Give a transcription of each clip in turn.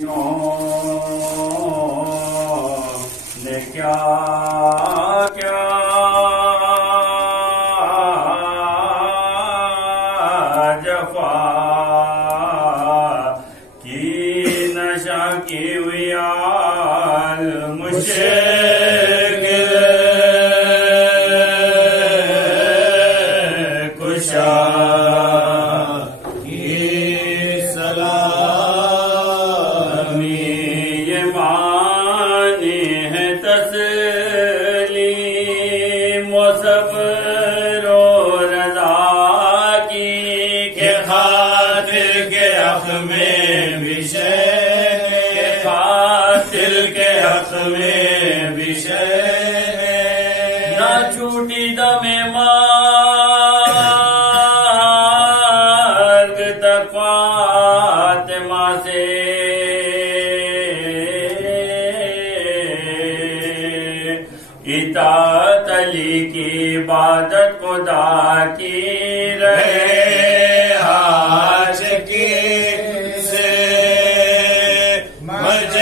نے کیا کیا جفا کی نشا کی ہوئی آل مشکل کشا صبر و رضا کی کہ خاطر کے حق میں بھی شے خاطر کے حق میں بھی شے نہ چھوٹی دم مرگ تک فاطمہ سے اطاعت علی کی عبادت خدا کی رہے عاشقی سے مجرور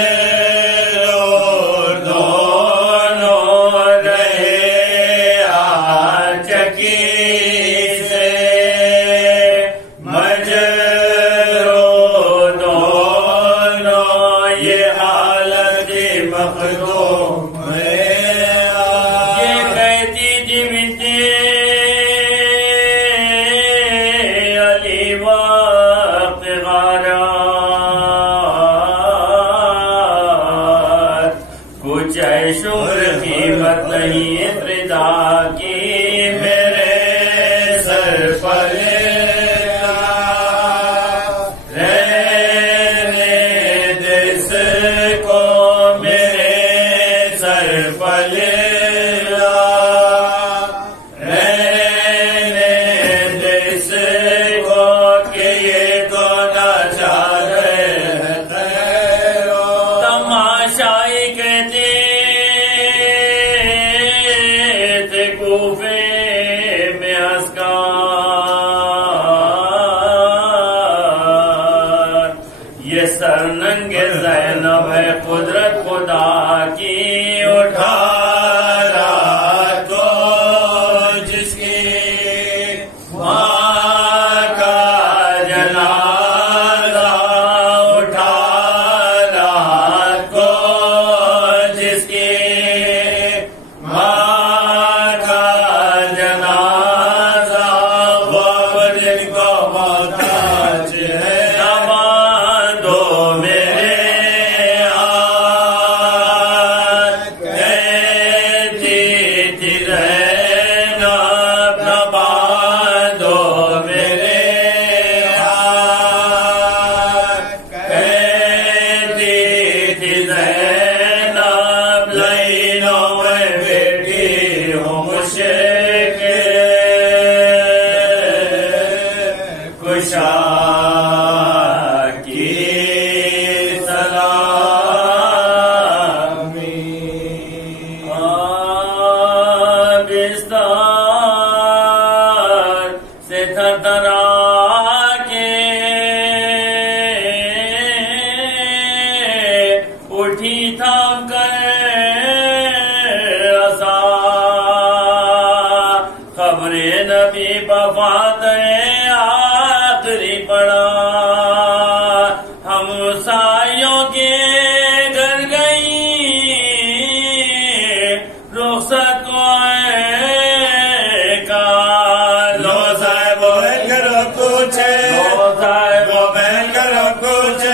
دونوں رہے عاشقی سے مجرور دونوں یہ حالت مخدوم کچھ شور قیمت نہیں رضا کی میرے سر پر رہنے جس کو میرے سر پر رہنے جس کو کہ یہ تو نہ چاہ رہے تماشائی کہتے کوفے میں اسکار یہ سرننگ زینب ہے قدرت خدا کی اٹھا تو جس کی ماں کا جنازہ اٹھا تو جس کی اٹھی تھام کر رسا خبر نبی وفات آخری پڑا ہم سائیوں کے گھر گئی رخصت کو کا لو صاحب گھر کچھ لو صاحب گھر کچھ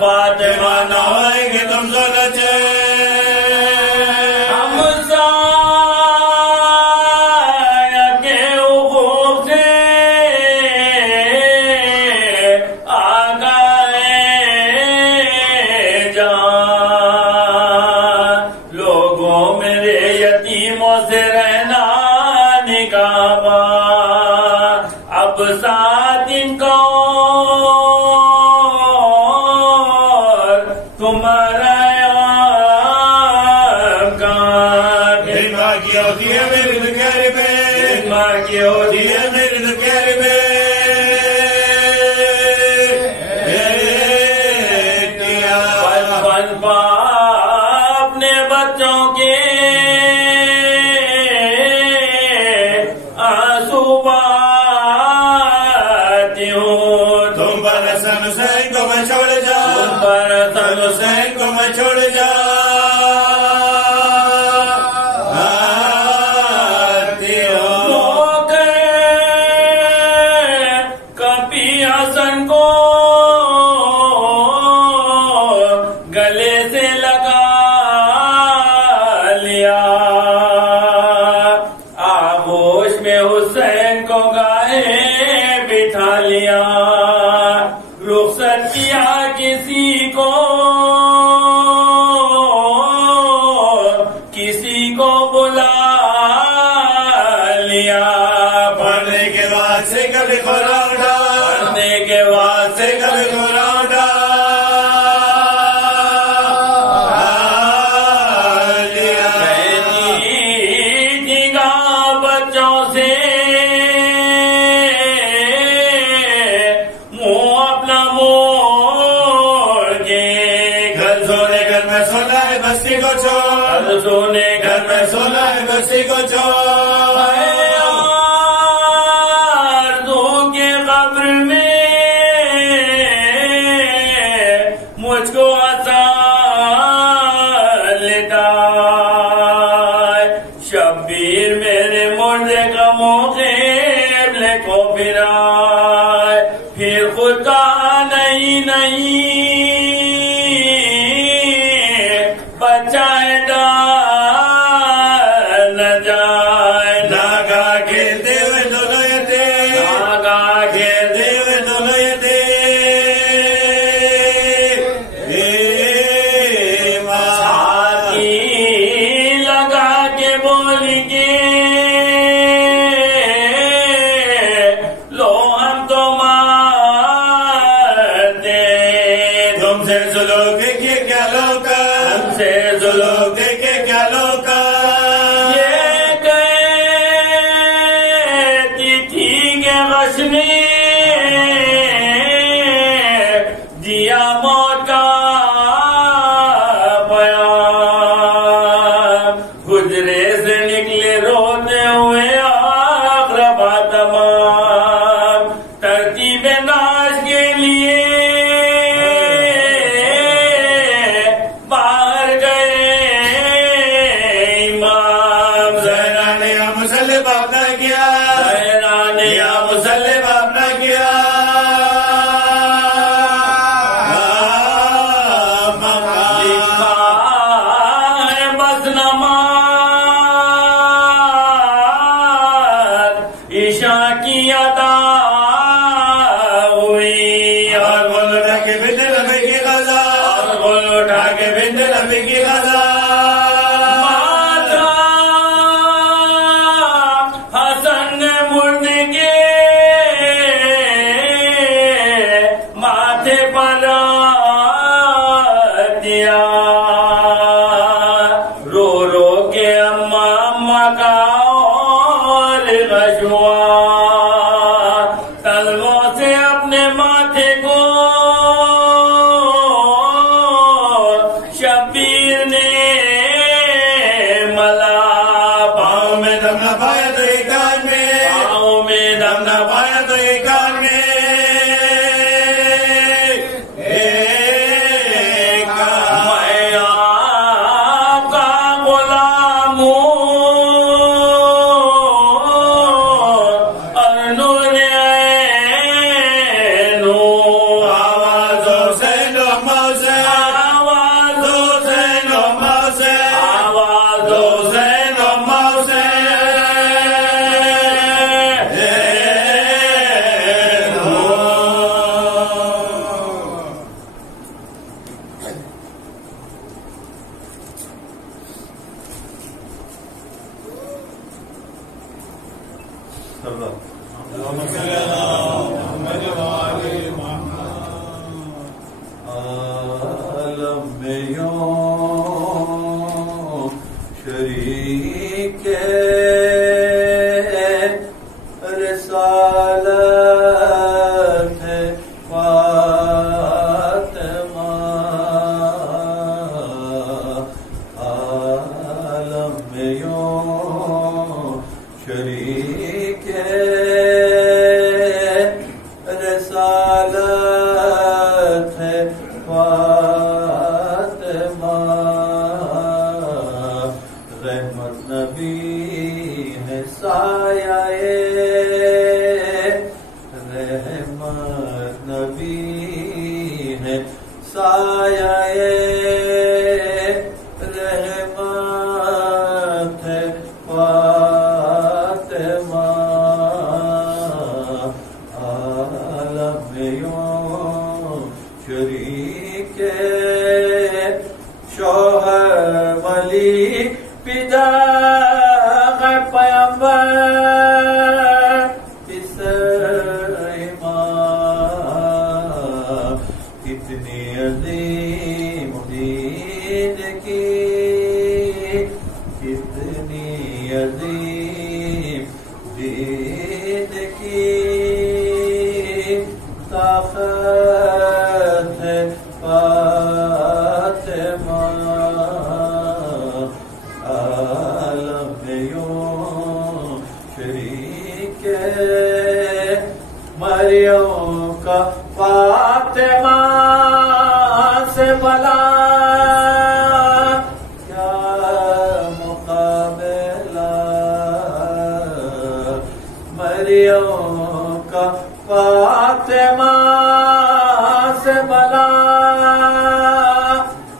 فاطمہ نوئے گے تم سلچے ہم سایہ کے حقوق سے آگاہ جان لوگوں میرے یتیموں سے رہنا نگاہ اب 7 دن کو تمہارا کی ہوتی ہے میری دکھیری میں ماں کی ہوتی ہے میری دکھیری میں پل پل اپنے بچوں کے آنسو بہاتی ہوں تم پر حسن حسین کو میں چھوڑ جاؤں تم پر حسن حسین کو میں چھوڑ جاؤں گلے سے لگا لیا آغوش میں حسین کو گائے بٹھا لیا رخصت کیا کسی کو بلا لیا پڑھنے کے بعد سے کبھی خورا اٹھا پڑھنے کے بعد سے کبھی خورا اٹھا بستی کو چھوڑ سونے گھر میں سونا ہے بستی کو چھوڑ آرزو کے قبر میں مجھ کو لیتا شبیر میرے مردے کا قبل کو پھر خود کا نہیں بچائے نہ جائے ناگا کھیلتے ہوئے دونوں تھے ناگا کھیلتے ہوئے دونوں تھے ساتھی لگا کے بول کے لو ہم تو مارتے تم سے سلوک کے کیا لوگ سے ظلم دیکھے کیا لوگ یہ کہتی تھی کہ غش نے دیا موت کا پیام حجرے سے نکلے روتے ہوئے اقربا تمام ترتیب ناز کے لیے مسلم اپنا کیا بس نماز عشاء کی ادا ہوئی اور بول اٹھا کے بند نبی کی غزا اور بول اٹھا کے بند نبی کی غزا رو رو کے اماں کا اور تلووں سے اپنے ماتھے کو شبیر نے ملا پاؤں میں دم نہ پایا تو ایک کان میں پاؤں میں دم نہ پایا تو ایک کان میں اللهم صل على رسالت ہے فاطمہ عالم میں یوں شریک ہے رسالت ہے فاطمہ رحمت نبی ہے سایہ رحمت نبی ہے سایہ رحمت ہے فاطمہ عالم میں یوں شریک ہے شوہر ولی پدا ہے پیغمبر اس امام کتنی عظیم دین کی کتنی عظیم دین کی طاقت ہے فاطمہ عالم میں یوں شریک ہے مریم کا فاطمہ سے بلا کیا مقابلہ مریم کا فاطمہ سے بلا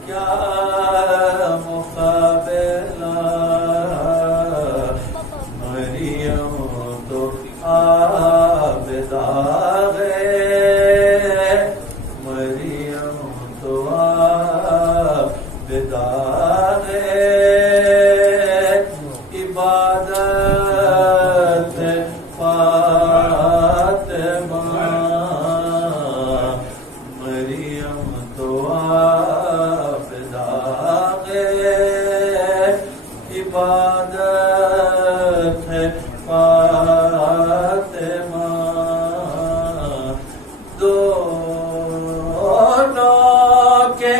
کیا مقابلہ مریم تو عابدہ ہے مریم تو عابدہ ہے عبادت ہے فاطمہ مریم تو عابدہ ہے عبادت ہے فاطمہ دونوں کے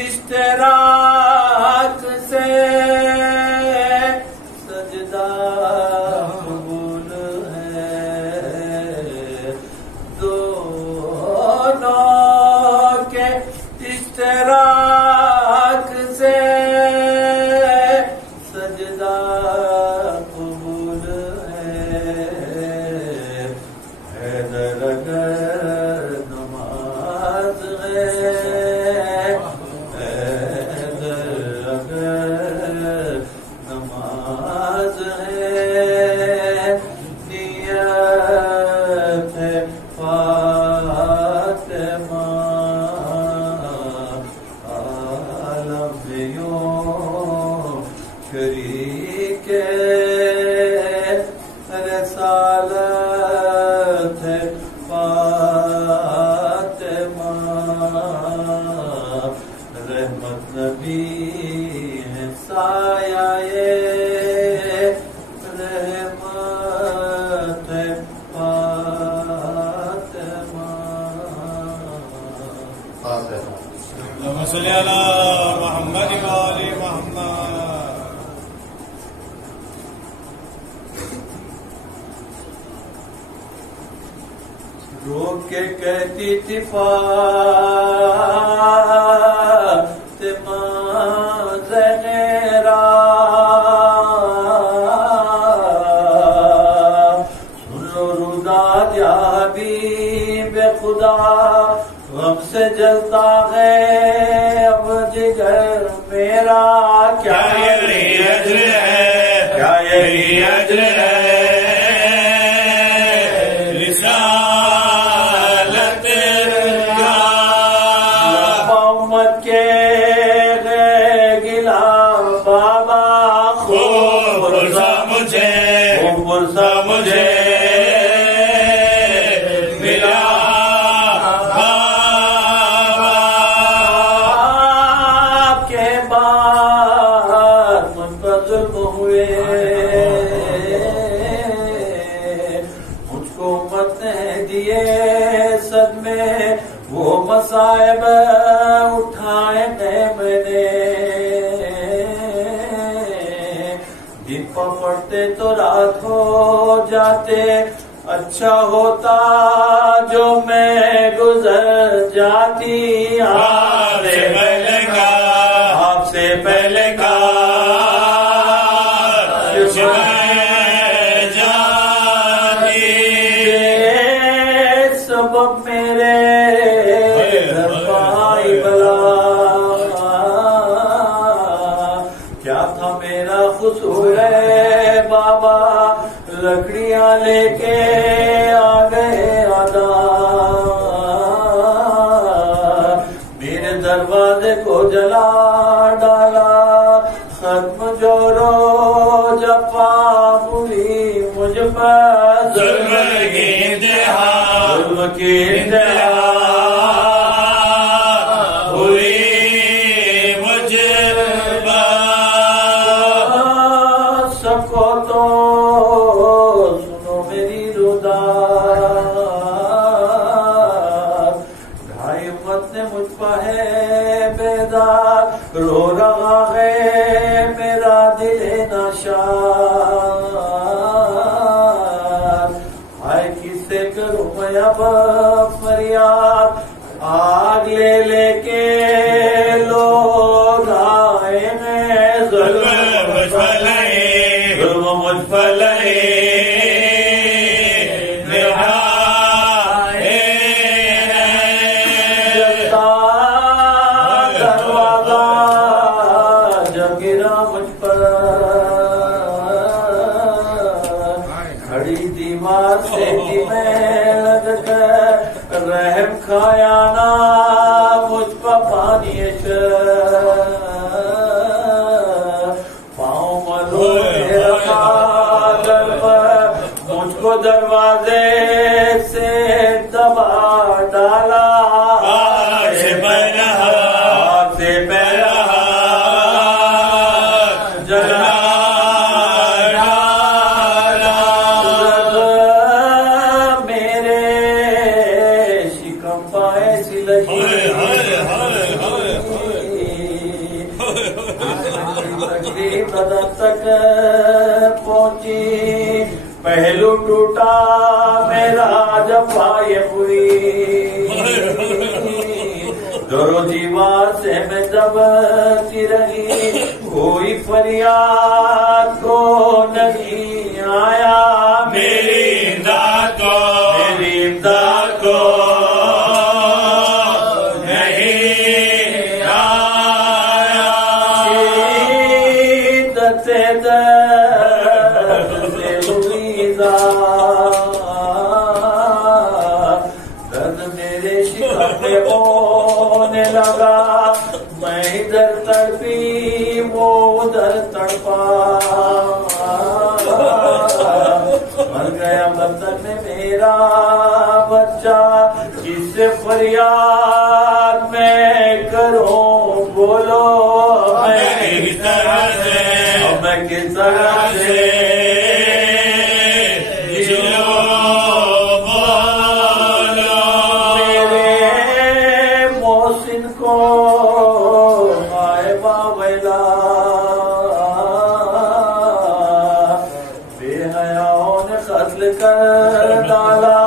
اشتراک سے سجدہ قبول ہے دونوں کے اشتراک سے سجدہ قبول ہے حیدر اگر نماز ہے حیدر اگر نماز ہے نیت ہے فاطمہ عالم میں یوں شریک ہے رسالت ہے فاطمہ رحمت نبی ہے سایہ رحمت ہے فاطمہ اللهم صل على محمد وآل محمد رو کے کہتی تھی فاطمہ زہرا سن لو روداد یا حبیب خدا غم سے جلتا ہے اب جگر میرا کیا یہی اجر ہے کیا یہی اجر ہے رسالت کا محمد کے گلا بابا خوب برسا مجھے ملا آپ کے بعد منتظم ہوئے کو امت نے دیے صدمے، وہ مصائب اٹھائے میں نے، دن پڑھتے تو رات ہو جاتے، اچھا ہوتا جو میں گزر جاتی آپ سے پہلے کا سبب میرے دھرپائی بلا، کیا تھا میرا قصور ہے بابا، لکڑیاں لے کے آ گئے ادا، میرے دروازے کو جلا ڈالا، ختم جو روز جفا ہوئی مجھ پر، ظلم کی انتہا ہوئی مجھ پر، سکو تو سنو میری ردا، ڈھائی امت نے مجھ پر ہے بیدار، رو رہا ہے میرا دل ناشاد، ہائے کس سے کروں میں اب فریاد، آگ لے لے کے لوگ آئے ہیں، ظلم مجھ پر لئے دیوار سے میں لگ کر رحم کھایا نا مجھ پر پانی پاؤں ملو رکھا در پر، مجھ کو دروازے سے دبا ڈالا، سے پہلا جلا تک پہنچی، پہلو ٹوٹا میرا جفائے ہوئی، دورو دیوار سے میں دبتی رہی، کوئی فریاد کو نہیں آیا، میری امداد کو درد میرے شکم پہ ہونے لگا، میں ادھر تڑپی وہ ادھر تڑپا، مر گیا بطن میں میرا بچہ، جس سے فریاد میں کروں بولو، میں کس طرح سے کر ڈالا،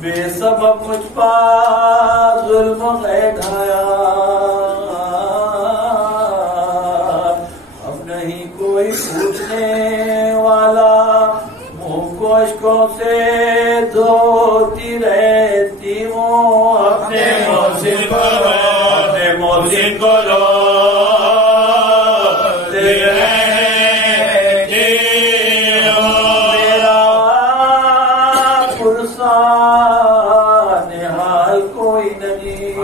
بے سبب مجھ پر ظلم ہے ڈھایا، اب نہیں کوئی پوچھنے والا، منہ کو اشکوں سے دھوتی رہتی ہوں، اپنے محسن کو لو حال کوئی نہیں،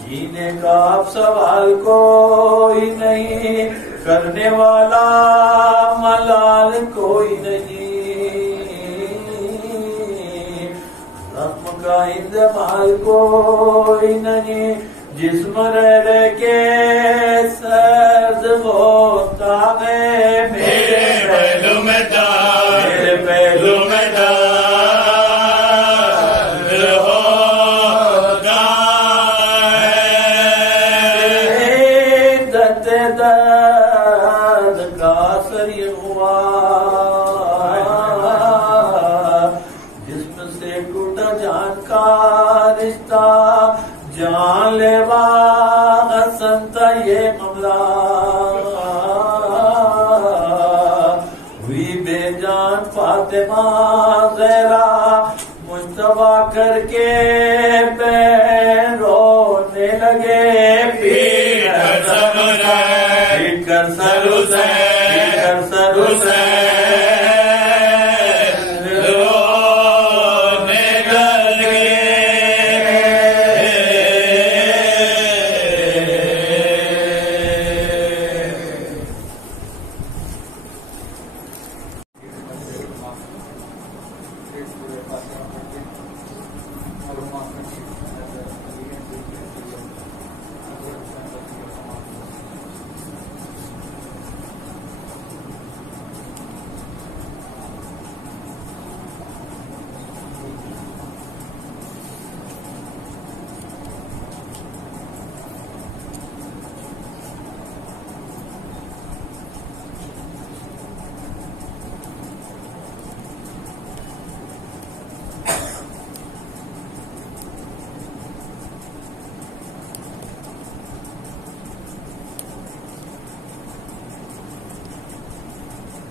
جینے کا اب سوال کوئی نہیں، کرنے والا ملال کوئی نہیں، زخم کا اندمال کوئی نہیں، جسم رہ کے سرد ہوتا ہے میرے پہلو میں فاطمہ زہرا مجتبی کر کے پیر رونے لگے پیر کر سر حسین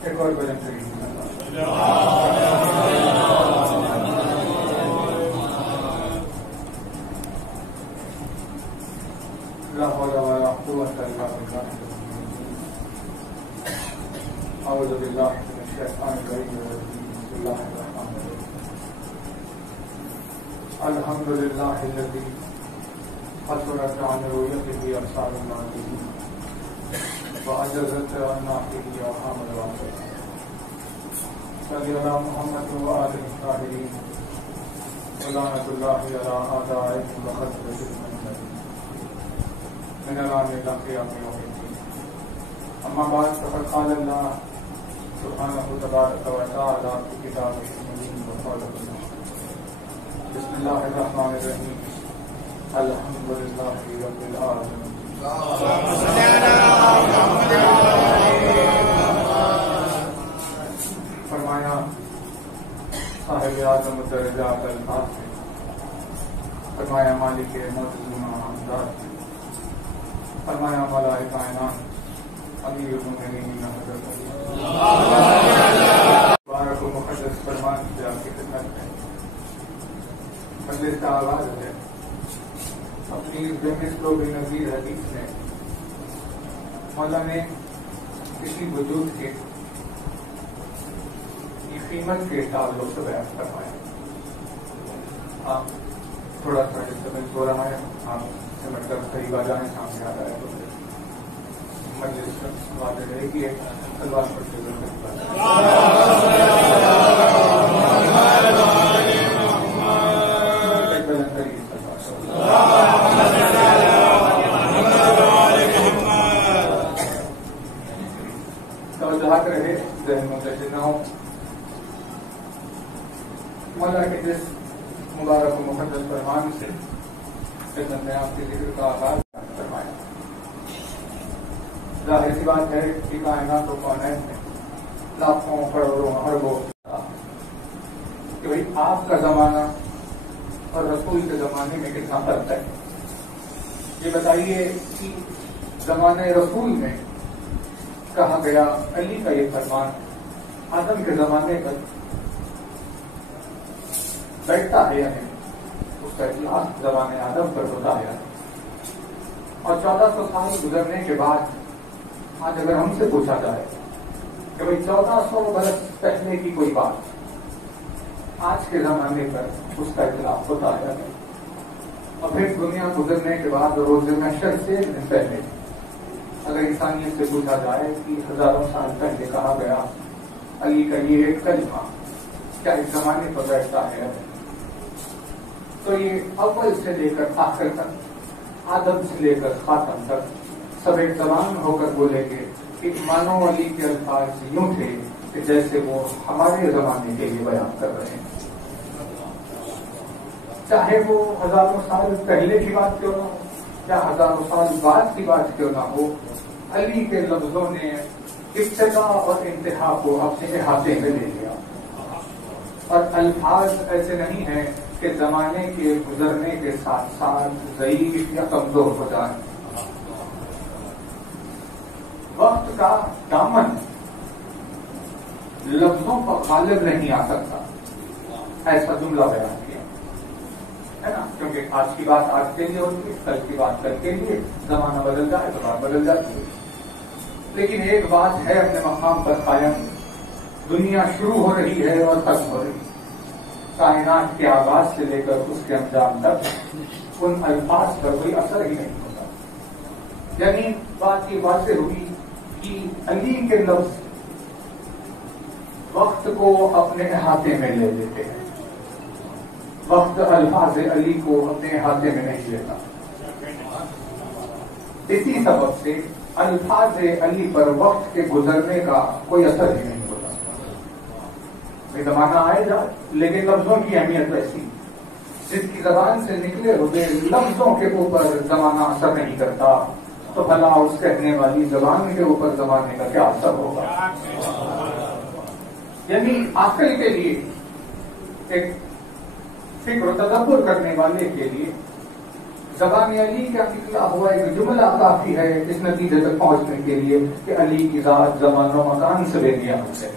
ایک اور بجن کریے لا حول ولا قوة إلا بالله أعوذ بالله من الشيطان الرجيم بسم الله الرحمن الرحيم الحمد لله الذي حصلت عن رؤيته أبصار الناظرين وعجزت عن ناحيه أرحام الراحمين صل على محمد وآله الطاهرين ولعنة الله على أعدائهم وخذلة المنكرين من الآن إلى قيام يوم الدين أما بعد فقد قال الله سبحانه تبارك وتعالى في كتابه المبين وقوله بسم الله الرحمن الرحيم الحمد لله رب العالمين فرمایا صاحب اعظم الدرجات الفاظ سے فرمایا مالک معتزمہ امداد سے فرمایا مولا کائنات امیر المؤمنین حضرت علی بارک و مقدس فرمان کی آپ کی خدمت ہے مجلس کا آغاز ہے اپنی بے مثل و بے نظیر حدیث میں مولا نے کسی وجود کے قیمت کے تعلق سے بیان فرمایا. آپ تھوڑا سا ڈسٹربنس ہو رہا ہے, آپ سمجھ کر قریب آ جائیں, سامنے آ رہا ہے تو مجلس واضح رہے گی. سلوات پڑھتے ہوئے توجہات رہے, ذہن منتشر نہ ہو. مولا کے جس مبارک و مقدس فرمان سے خدمت میں آپ کے ذکر کا آغاز فرمایا. ظاہر سی بات ہے کہ کائنات و کونین میں لاکھوں کروڑوں اربوں کہ بھائی آپ کا زمانہ اور رسول کے زمانے میں کتنا فرق ہے. یہ بتائیے کہ زمانے رسول میں کہا گیا علی کا یہ فرمان آدم کے زمانے پر بیٹھتا ہے یا نہیں, اس کا اطلاق زمانے آدم پر ہوتا ہے. اور 1400 سال گزرنے کے بعد آج اگر ہم سے پوچھا جائے کہ بھائی 1400 برس پہلے کی کوئی بات آج کے زمانے پر اس کا اطلاق ہوتا ہے یا نہیں, اور پھر دنیا گزرنے کے بعد روز محشر سے دن پہلے اگر انسانیت سے پوچھا جائے کہ ہزاروں سال پہلے کہا گیا علی کا یہ ایک کلمہ کیا اس زمانے پر بیٹھتا ہے, تو یہ اول سے لے کر آخر تک, آدم سے لے کر خاتم تک سب ایک زبان ہو کر بولیں گے کہ مانو علی کے الفاظ یوں تھے کہ جیسے وہ ہمارے زمانے کے لیے بیان کر رہے ہیں. چاہے وہ ہزاروں سال پہلے کی بات کیوں نہ ہو یا ہزاروں سال بعد کی بات کیوں نہ ہو, علی کے لفظوں نے ابتدا اور انتہا کو اپنے احاطے میں لے لیا. اور الفاظ ایسے نہیں ہیں کہ زمانے کے گزرنے کے ساتھ ساتھ ضعیف یا کمزور ہو جائیں. وقت کا دامن لفظوں پر غالب نہیں آ سکتا، ایسا جملہ بیان کیا ہے نا، کیونکہ آج کی بات آج کے لیے ہوتی ہے، کل کی بات کل کے لیے، زمانہ بدل جائے تو بات بدل جاتی ہے، لیکن ایک بات ہے اپنے مقام پر قائم، دنیا شروع ہو رہی ہے اور ختم ہو رہی ہے، کائنات کے آغاز سے لے کر اس کے انجام تک ان الفاظ پر کوئی اثر ہی نہیں ہوتا۔ یعنی بات یہ واضح ہوئی کہ علی کے لفظ وقت کو اپنے احاطے میں لے لیتے ہیں، وقت الفاظ علی کو اپنے احاطے میں نہیں لیتا، اسی سبب سے الفاظ علی پر وقت کے گزرنے کا کوئی اثر ہی نہیں ہوتا۔ یہ زمانہ آئے گا لیکن لفظوں کی اہمیت ایسی، جس کی زبان سے نکلے ہوئے لفظوں کے اوپر زمانہ اثر نہیں کرتا تو بھلا اس کہنے والی زبان کے اوپر زمانے کا کیا اثر ہوگا؟ یعنی عقل کے لیے، ایک فکر و تدبر کرنے والے کے لیے زبان علی کا نکلا ہوا ایک جملہ کافی ہے اس نتیجے تک پہنچنے کے لیے کہ علی کی ذات زمان و مکان سے بے نیاز ہے۔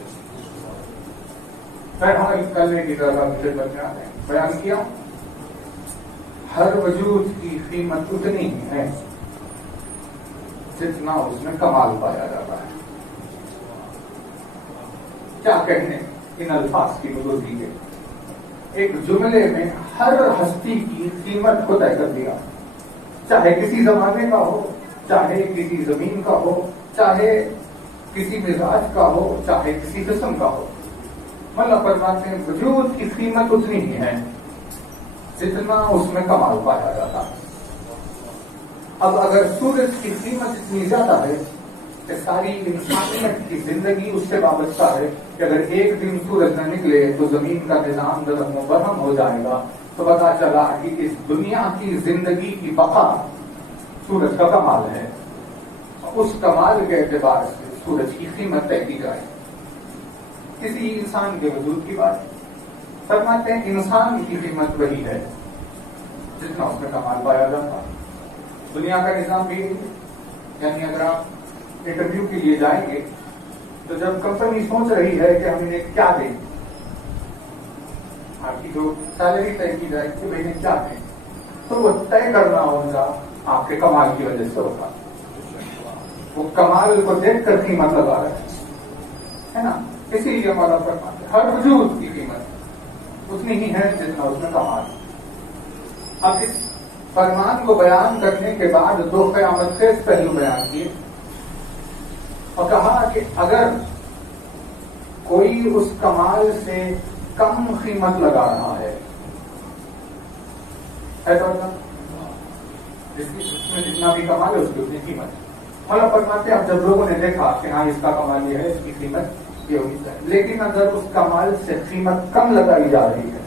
بہرحال کرنے کی طرح بیان کیا، ہر وجود کی قیمت اتنی ہی ہے جتنا اس میں کمال پایا جاتا ہے۔ کیا کہنے ان الفاظ کی بزرگی کے، ایک جملے میں ہر ہستی کی قیمت کو طے کر دیا، چاہے کسی زمانے کا ہو، چاہے کسی زمین کا ہو، چاہے کسی مزاج کا ہو، چاہے کسی قسم کا ہو۔ مطلب فرماتے ہیں وجود کی قیمت اتنی ہی ہے جتنا اس میں کمال پایا جاتا ہے۔ اب اگر سورج کی قیمت اتنی زیادہ ہے کہ ساری انسانیت کی زندگی اس سے وابستہ ہے کہ اگر ایک دن سورج نہ نکلے تو زمین کا نظام درہم و برہم ہو جائے گا، تو پتا چلا کہ اس دنیا کی زندگی کی بقا سورج کا کمال ہے، اس کمال کے اعتبار سے سورج کی قیمت طے کی جائے۔ کسی انسان کے وجود کی بات فرماتے ہیں انسان کی قیمت وہی ہے جتنا اس میں کمال پایا جاتا۔ دنیا کا نظام بھی ہے، یعنی اگر آپ انٹرویو کے لیے جائیں گے تو جب کمپنی سوچ رہی ہے کہ ہم انہیں کیا دیں، آپ کی جو سیلری طے کی جائے کہ انہیں کیا دیں، تو وہ طے کرنا ہوگا آپ کے کمال کی وجہ سے ہوگا۔ وہ کمال کو دیکھ کر قیمت لگا رہے ہے نا، اسی لیے ہمارا فرمان ہے ہر وجود کی قیمت اتنی ہی ہے جتنا اس میں کمال۔ اب اس فرمان کو بیان کرنے کے بعد دو قیامت خیز پہلو بیان کیے اور کہا کہ اگر کوئی اس کمال سے کم قیمت لگا رہا ہے جس میں جتنا بھی کمال ہے اس کی اتنی قیمت، مطلب فرماتے اب جب لوگوں نے دیکھا کہ ہاں اس کا کمال یہ ہے، اس کی قیمت یہ ہونی چاہیے، لیکن اگر اس کمال سے قیمت کم لگائی جا رہی ہے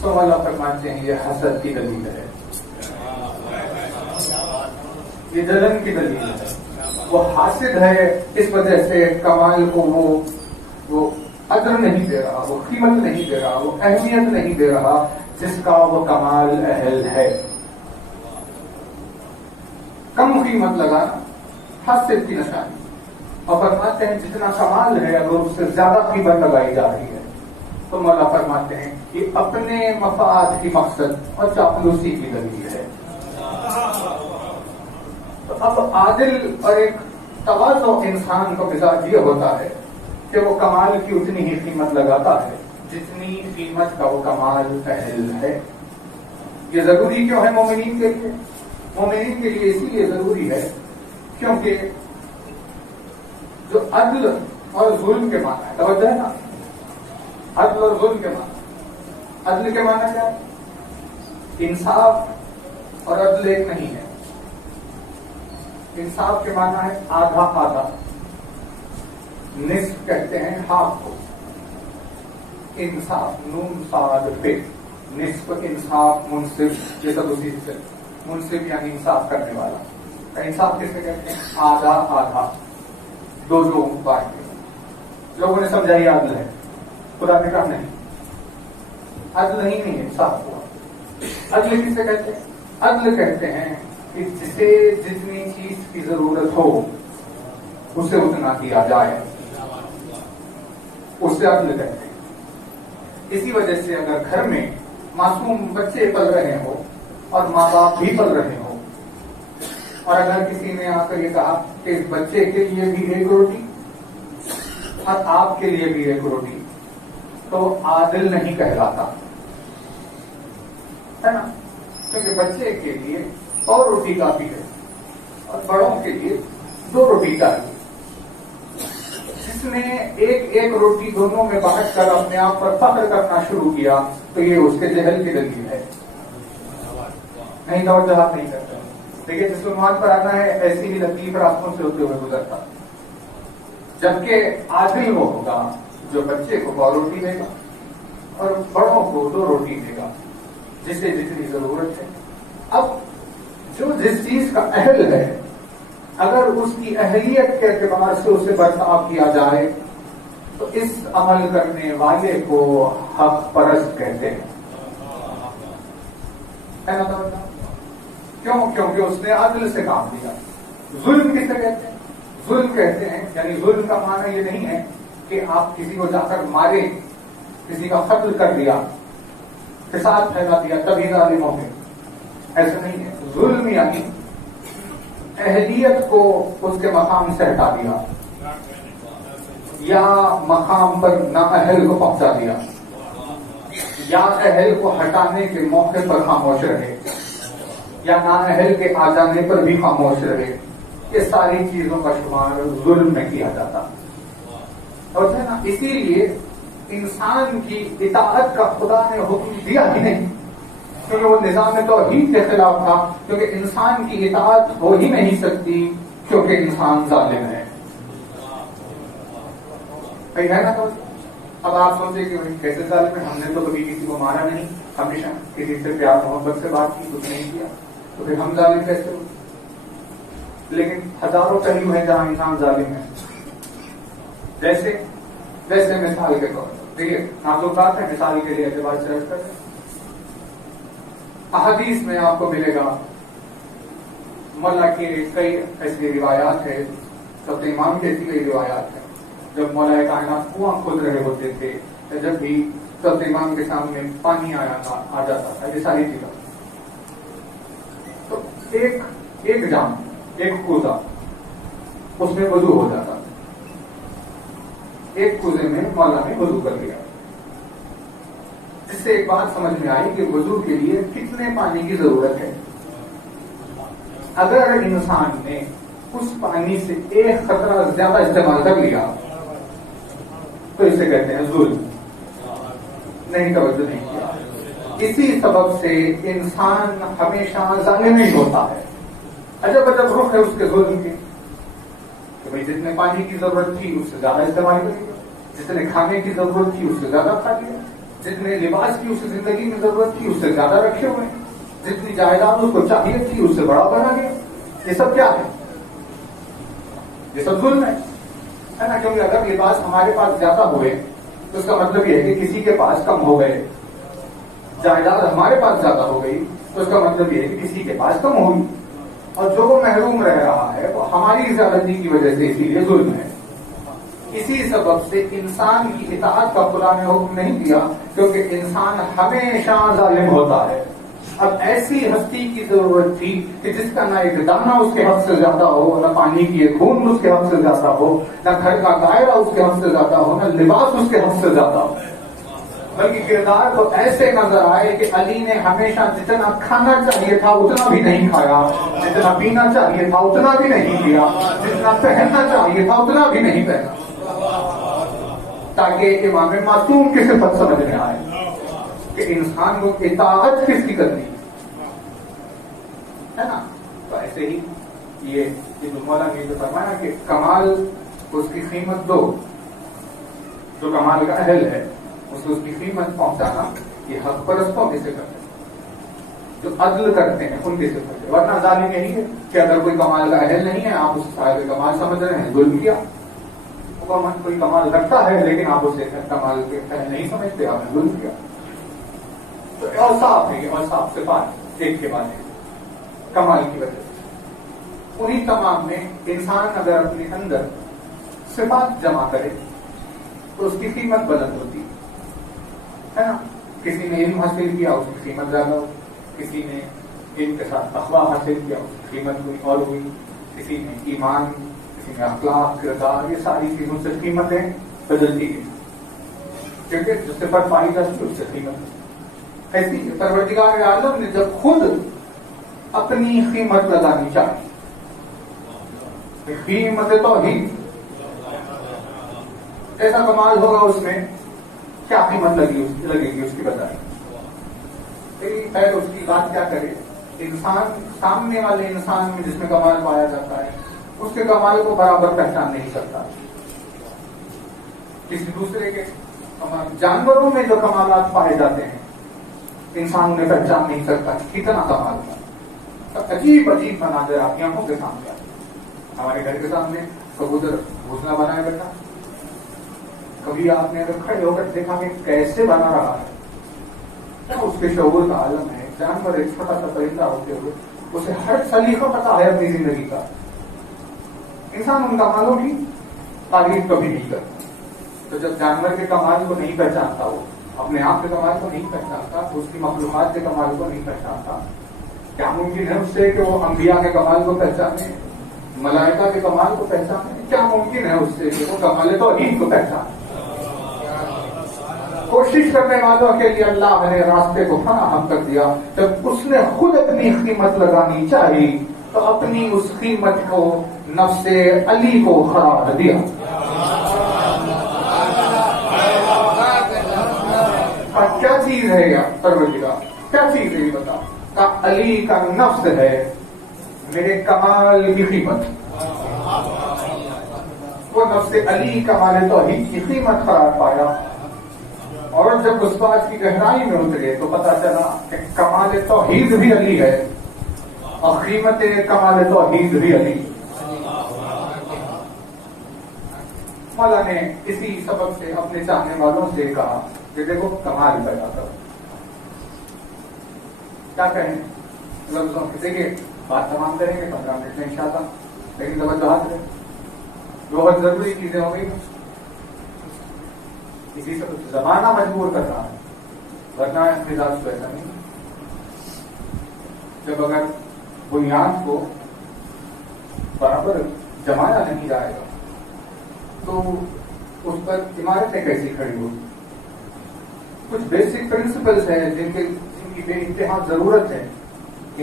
تو اللہ فرماتے ہیں یہ حسد کی دلیل ہے، یہ جلن کی دلیل ہے، وہ حاسد ہے، اس وجہ سے کمال کو وہ اجر نہیں دے رہا، وہ قیمت نہیں دے رہا، وہ اہمیت نہیں دے رہا جس کا وہ کمال اہل ہے۔ کم قیمت لگانا حاسد کی نشانی، اور فرماتے ہیں جتنا کمال ہے اگر اس سے زیادہ قیمت لگائی جا رہی ہے تو مولا فرماتے ہیں کہ اپنے مفاد کی مقصد اور چاپلوسی کی دلیل ہے۔ تو اب عادل اور ایک تواضع انسان کا مزاج یہ ہوتا ہے کہ وہ کمال کی اتنی ہی قیمت لگاتا ہے جتنی قیمت کا وہ کمال اہل ہے۔ یہ ضروری کیوں ہے مومنین کے لیے؟ مومنین کے لیے اسی لیے ضروری ہے کیونکہ جو عدل اور ظلم کے معنی ہے، توجہ ہے نا، عدل اور ظلم کے معنی، عدل کے معنی کیا ہے؟ انصاف اور عدل ایک نہیں ہے۔ انصاف کے معنی ہے آدھا آدھا، نصف کہتے ہیں ہاف کو، انصاف نون صاد پہ، نصف انصاف منصف، یہ سب اسی سے، منصف یعنی انصاف کرنے والا۔ انصاف کسے کہتے ہیں؟ آدھا آدھا، دو لوگوں بانٹتے ہیں۔ لوگوں نے سمجھا یہ عدل ہے، خدا نے کہا نہیں، عدل نہیں انصاف ہوا۔ عدل کسے کہتے ہیں؟ عدل کہتے ہیں کہ جسے جتنی چیز کی ضرورت ہو اسے اتنا دیا جائے، اسے عدل کہتے ہیں. اسی وجہ سے اگر گھر میں معصوم بچے پل رہے ہو اور ماں باپ بھی پل رہے ہو, اور اگر کسی نے آ کر یہ کہا کہ اس بچے کے لیے بھی ایک روٹی اور آپ کے لیے بھی ایک روٹی, تو عادل نہیں کہلاتا ہے نا, کیونکہ بچے کے لیے اور روٹی کافی ہے اور بڑوں کے لیے 2 روٹی چاہیے. جس نے ایک روٹی دونوں میں بانٹ کر اپنے آپ پر فخر کرنا شروع کیا تو یہ اس کے جہل کی دلیل ہے. نہیں توجہ نہیں کرتا. دیکھیے جس عنوان پر آنا ہے ایسی ہی لطیف راستوں سے ہوتے ہوئے گزرتا, جبکہ عادل وہ ہوگا جو بچے کو 2 روٹی دے گا اور بڑوں کو 2 روٹی دے گا جسے جتنی ضرورت ہے. اب جو جس چیز کا اہل ہے اگر اس کی اہلیت کے اعتبار سے اسے برتاؤ کیا جائے تو اس عمل کرنے والے کو حق پرست کہتے ہیں. کیوں؟ کیونکہ اس نے عدل سے کام دیا. ظلم کسے کہتے ہیں؟ ظلم کہتے ہیں یعنی ظلم کا معنی یہ نہیں ہے کہ آپ کسی کو جا کر مارے, کسی کا قتل کر دیا, فساد پھیلا دیا تبھی ظالم ہو گئے, ایسا نہیں ہے. ظلم یعنی اہلیت کو اس کے مقام سے ہٹا دیا یا مقام پر نااہل کو پہنچا دیا یا اہل کو ہٹانے کے موقع پر خاموش رہے یا نااہل کے آ جانے پر بھی خاموش رہے. یہ ساری چیزوں کا شمار ظلم میں کیا جاتا اور نا اسی لیے انسان کی اطاعت کا خدا نے حکم دیا ہی نہیں, کیونکہ وہ نظام توحید کے خلاف تھا, کیونکہ انسان کی اطاعت ہو ہی نہیں سکتی کیونکہ انسان ظالم ہے. ہے نا. تو اب آپ سوچیں کہ کیسے ظالم ہے, ہم نے تو کبھی کسی کو مارا نہیں, ہمیشہ کسی سے پیار محبت سے بات کی, کچھ نہیں کیا, تو پھر ہم ظالم کیسے ہوئے؟ لیکن ہزاروں پہلو ہیں جہاں انسان ظالم ہے. جیسے مثال کے طور پر دیکھیے آپ لوگ بات ہیں, مثال کے لیے اعتبار سے رکھ کر احادیث میں آپ کو ملے گا مولا کی کئی ایسی روایات ہے, سب امام کی ایسی کئی روایات ہیں جب مولا کائنات کنواں کھود رہے ہوتے تھے, جب بھی سب امام کے سامنے پانی آ جاتا تھا, یہ ساری چیزیں. تو ایک جام, ایک کوزہ, اس میں وضو ہو جاتا تھا. ایک کوزے میں مولا نے وضو کر لیا. اس سے ایک بات سمجھ میں آئی کہ وضو کے لیے کتنے پانی کی ضرورت ہے. اگر انسان نے اس پانی سے ایک قطرہ زیادہ استعمال کر لیا تو اسے کہتے ہیں ظلم. نہیں توجہ نہیں کیا. اسی سبب سے انسان ہمیشہ ظالم ہی ہوتا ہے. عجب عجب رخ ہے اس کے ظلم کے کہ بھائی جتنے پانی کی ضرورت تھی اس سے زیادہ استعمال کر لیا, جتنے کھانے کی ضرورت تھی اس سے زیادہ کھا لیا, جتنے لباس کی اسے زندگی میں ضرورت تھی اس سے زیادہ رکھے ہوئے, جتنی جائیداد اس کو چاہیے تھی اس سے بڑا بنا گیا. یہ سب کیا ہے؟ یہ سب ظلم ہے نا. کیونکہ اگر لباس ہمارے پاس زیادہ ہوئے تو اس کا مطلب یہ ہے کہ کسی کے پاس کم ہو گئے. جائیداد ہمارے پاس زیادہ ہو گئی تو اس کا مطلب یہ ہے کہ کسی کے پاس کم ہوگی, اور جو وہ محروم رہ رہا ہے وہ ہماری زیادتی کی وجہ سے اسی لیے ظلم ہے. اسی سبب سے انسان کی اطاعت کا خدا نے حکم نہیں دیا کیونکہ انسان ہمیشہ ظالم ہوتا ہے. اب ایسی ہستی کی ضرورت تھی کہ جس کا نہ ایک دانہ اس کے حق سے زیادہ ہو, نہ پانی کی ایک بوند اس کے حق سے زیادہ ہو, نہ گھر کا دائرہ اس کے حق سے زیادہ ہو, نہ لباس اس کے حق سے زیادہ ہو, بلکہ کردار تو ایسے نظر آئے کہ علی نے ہمیشہ جتنا کھانا چاہیے تھا اتنا بھی نہیں کھایا, جتنا پینا چاہیے تھا اتنا بھی نہیں پیا, جتنا پہننا چاہیے تھا اتنا بھی نہیں پہنا, تاکہ امام معصوم کی صفت سمجھ میں آئے کہ انسان کو اطاعت کس کی کرنی ہے نا. تو ایسے ہی یہ مولا نے جو فرمایا کہ کمال اس کی قیمت دو, جو کمال کا اہل ہے اس کی قیمت پہنچانا یہ حق پرستوں کی صفت ہے, جو عدل کرتے ہیں ان کی صفت ہے. ورنہ ظالم یہی ہے کہ اگر کوئی کمال کا اہل نہیں ہے آپ اسے صاحب کمال سمجھ رہے ہیں, ظلم کیا. کوئی کمال رکھتا ہے لیکن آپ اسے کمال کے اہل نہیں سمجھتے, آپ نے ظلم کیا. تو اوصاف ہے, یہ اوصاف صفات ایک کے بعد کمال کی وجہ سے. انہیں تمام میں انسان اگر اپنے اندر صفات جمع کرے تو اس کی قیمت بلند ہوتی ہے نا. کسی نے علم حاصل کیا اس کی قیمت زیادہ ہو, کسی نے علم کے ساتھ تقویٰ حاصل کیا اس کی قیمت ہوئی اور ہوئی, کسی نے ایمان, کسی نے اخلاق, کردار, یہ ساری چیزوں سے قیمتیں بدلتی ہیں, کیونکہ جس سے پر پائی جاتی اس سے قیمت ایسی. پروردگار عالم نے جب خود اپنی قیمت لگانی چاہیے, قیمت توحید, ایسا کمال ہوگا اس میں, کیا قیمت لگے گی اس کی بتائیں. خیر اس کی بات کیا کرے, انسان سامنے والے انسان میں جس میں کمال پایا جاتا ہے اس کے کمال کو برابر پہچان نہیں سکتا. کسی دوسرے کے کمال, جانوروں میں جو کمالات پائے جاتے ہیں انسان انہیں پہچان نہیں سکتا کتنا کمال کا. عجیب عجیب مناظر آپ کی آنکھوں کے سامنے آتے. ہمارے گھر کے سامنے کبوتر گھونسلہ بنایا بیٹھا, کبھی آپ نے اگر کھڑے ہو کر دیکھا کہ کیسے بنا رہا ہے, کیا اس کے شعور کا عالم ہے. جانور ایک چھوٹا سا پرندہ ہوتے ہوئے اسے ہر سلیقہ پتا ہے اپنی زندگی کا. انسان ان کمالوں کی تعریف کبھی نہیں کرتا. تو جب جانور کے کمال کو نہیں پہچانتا, وہ اپنے آپ کے کمال کو نہیں پہچانتا, اس کی مخلوقات کے کمال کو نہیں پہچانتا, کیا ممکن ہے اس سے کہ وہ انبیاء کے کمال کو پہچانے, ملائکہ کے کمال کو پہچانے؟ کیا ممکن ہے اس سے کہ وہ کمال توحید کو پہچانے؟ کوشش کرنے والوں کے لیے اللہ نے راستے کو فراہم کر دیا. جب اس نے خود اپنی قیمت لگانی چاہی تو اپنی اس قیمت کو نفس علی کو قرار دیا. کیا چیز ہے یہ پروردگار, کیا چیز ہے یہ بتا. کہ علی کا نفس ہے میرے کمال کی قیمت. وہ نفس علی کمال توحید کی قیمت قرار پایا, اور جب اس بات کی گہرائی میں اترے تو پتا چلا کہ کمال توحید بھی علی ہے اور قیمت کمال توحید بھی علی. مولا نے اسی سبب سے اپنے چاہنے والوں سے کہا کہ دیکھو کمال پیدا کرو. کیا کہیں لفظوں کے, دیکھیے بات تمام کریں گے 15 منٹ میں انشاءاللہ, لیکن توجہ دیں بہت ضروری چیزیں ہو گئی. اسی سے زمانہ مجبور کر رہا ہے, ورنہ مزاج تو ایسا نہیں. جب اگر بنیاد کو برابر جمایا نہیں جائے گا تو اس پر عمارتیں کیسی کھڑی ہوگی. کچھ بیسک پرنسپلز ہیں جن کی بے انتہا ضرورت ہے.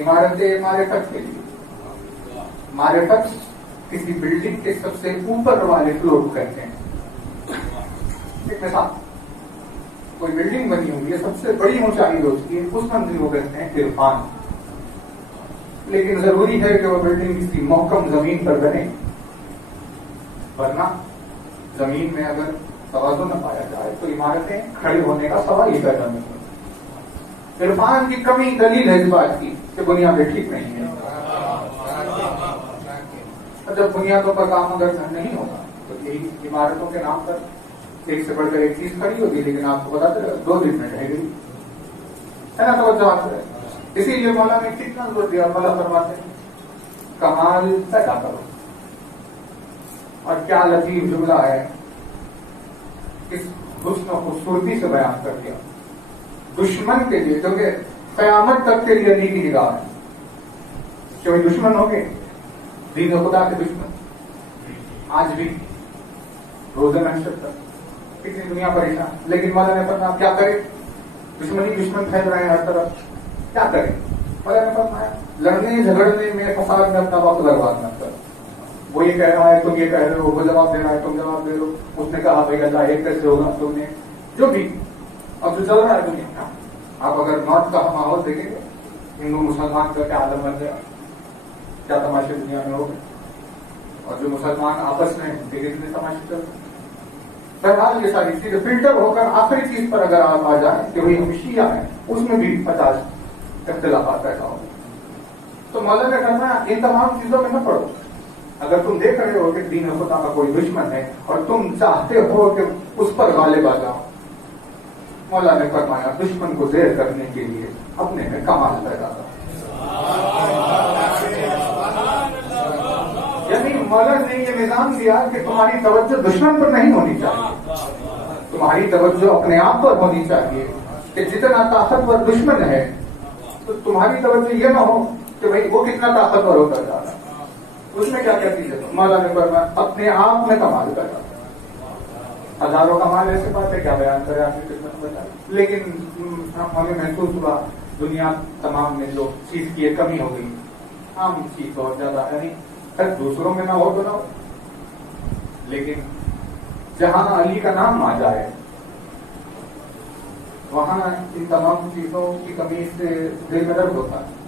عمارتیں معرفت کے لیے, معرفت کسی بلڈنگ کے سب سے اوپر والے فلور کو کہتے ہیں. ایک مثال, کوئی بلڈنگ بنی ہوئی ہے, سب سے بڑی اونچائی جو اس کی اس منزل کو کہتے ہیں عرفان. لیکن ضروری ہے کہ وہ بلڈنگ کسی محکم زمین پر بنے, ورنہ زمین میں اگر توازن نہ پایا جائے تو عمارتیں کھڑے ہونے کا سوال ہی پیدا نہیں. عرفان کی کمی دلیل ہے اس بات کی کہ بنیادیں ٹھیک نہیں ہیں. جب بنیادوں پر کام اگر نہیں ہوگا تو یہی عمارتوں کے نام پر ایک سے بڑھ کر ایک چیز کھڑی ہوگی, لیکن آپ کو بتا دیں 2 دن میں رہے گی, ہے نا. توجہ ہے. اسی لیے مولا نے کتنا زور دیا, مولا فرماتے ہیں کمال پیدا کرو. اور کیا لطیف جملہ ہے, اس حسن و خوبصورتی سے بیان کر دیا. دشمن کے لیے, کیونکہ قیامت تک کے لیے علی کی نگاہ ہے, کہ وہ دشمن ہو گئے, دین و خدا کے دشمن. آج بھی روزہ محشر تک کتنی دنیا پریشان, لیکن مولا نے فرمایا کیا کرے, دشمنی دشمن پھیل رہے ہیں ہر طرف, کیا کرے. مولا نے فرمایا لڑنے جھگڑنے میں فساد میں اپنا وقت برباد نہ کر. وہ یہ کہہ رہا ہے تم یہ کہہ رہے ہو, وہ جواب دے رہا ہے تم جواب دے دو. اس نے کہا بھائی اللہ ایک کیسے ہوگا, تم نے جو بھی اب جو چل رہا ہے دنیا کا, آپ اگر نارتھ کا ماحول دیکھیں گے, ہندو مسلمان کا کیا عالم بن گیا, کیا تماشے دنیا میں ہو گئے, اور جو مسلمان آپس میں کتنے تماشے چل رہے. بہرحال یہ ساری چیزیں فلٹر ہو کر آخری چیز پر اگر آپ آ جائیں کہ وہی ہم شیعہ ہیں, اس میں بھی 50 اختلافات پیدا ہو. تو مولا نے کہنا ان تمام چیزوں میں نہ پڑو. اگر تم دیکھ رہے ہو کہ دین خدا کا کوئی دشمن ہے اور تم چاہتے ہو کہ اس پر غالب آ جاؤ, مولا نے فرمایا دشمن کو زیر کرنے کے لیے اپنے میں کمال پیدا کرو. یعنی مولا نے یہ نظام دیا کہ تمہاری توجہ دشمن پر نہیں ہونی چاہیے, تمہاری توجہ اپنے آپ پر ہونی چاہیے کہ جتنا طاقتور دشمن ہے تو تمہاری توجہ یہ نہ ہو کہ بھائی وہ کتنا طاقتور ہوتا جا رہا ہے، اس میں کیا کیا چیزیں مولانا نے فرمایا اپنے آپ میں کمال کرنا، ہزاروں کمال ایسے بات ہے کیا بیان کرے آپ کی خدمت میں، لیکن ہمیں محسوس ہوا دنیا تمام میں جو چیز کی ایک کمی ہو گئی، عام چیز بہت زیادہ ہے نہیں، دوسروں میں نہ ہو تو نہ ہو، لیکن جہاں علی کا نام آ جائے وہاں ان تمام چیزوں کی کمی سے دل میں درد ہوتا ہے۔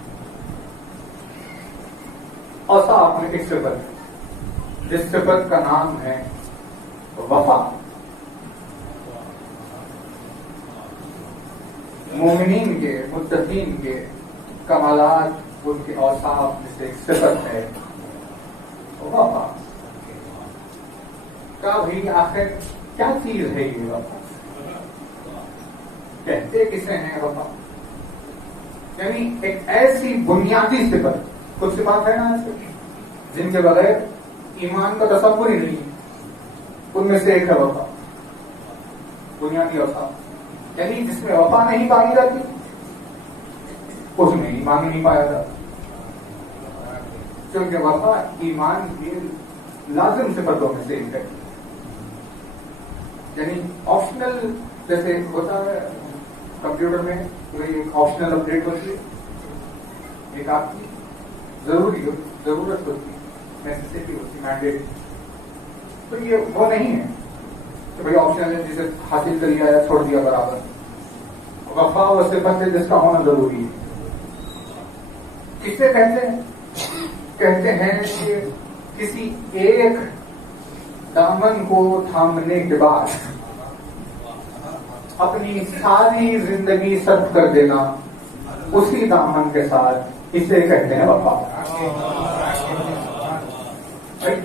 اور صاحب نے ایک صفت، جس صفت کا نام ہے وفا، مومنین کے متقین کے کمالات ان کے اوصاف میں سے ایک صفت ہے وفا۔ کا بھائی آخر کیا چیز ہے یہ وفا؟ کہتے کسے ہیں وفا؟ یعنی ایک ایسی بنیادی صفت، کچھ صفات ہے نا جن کے بغیر ایمان کا تصور ہی نہیں، ان میں سے ایک ہے وفا، بنیادی اوصاف، یعنی جس میں وفا نہیں پائی جاتی اس میں ایمان نہیں پایا جاتا، کیونکہ وفا ایمان کی لازم صفتوں میں سے ایک ہے۔ یعنی آپشنل جیسے ہوتا ہے کمپیوٹر میں ایک آپشنل اپڈیٹ ہوتی ہے، ایک آپ کی ضرورت ہوتی ہے، نیسیسٹی ہوتی ہے، مینڈیٹ، تو یہ وہ نہیں ہے کہ بھائی آپشنل ہے جسے حاصل کر لیا یا چھوڑ دیا برابر، وفا وہ صفت ہے جس کا ہونا ضروری ہے۔ کسے کہتے ہیں؟ کہتے ہیں کہ کسی ایک دامن کو تھامنے کے بعد اپنی ساری زندگی صرف کر دینا اسی دامن کے ساتھ، اسے کہتے ہیں وفا۔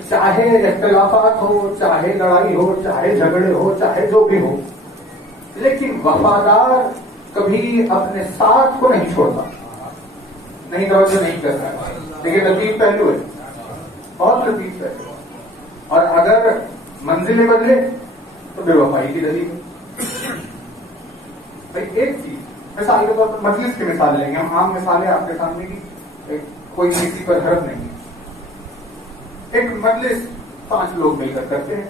چاہے اختلافات ہو، چاہے لڑائی ہو، چاہے جھگڑے ہو، چاہے جو بھی ہو، لیکن وفادار کبھی اپنے ساتھ کو نہیں چھوڑتا، نہیں توجہ نہیں کرتا، لیکن لطیف پہلو ہے، بہت لطیف پہلو، اور اگر منزلیں بدلے تو بے وفائی کی دلیل ہے۔ بھائی ایک چیز مثال کے طور پر مجلس کی مثال لیں گے ہم، عام مثالیں آپ کے سامنے کی، کوئی کسی پر حرف نہیں ہے، ایک مجلس 5 لوگ مل کر کرتے ہیں،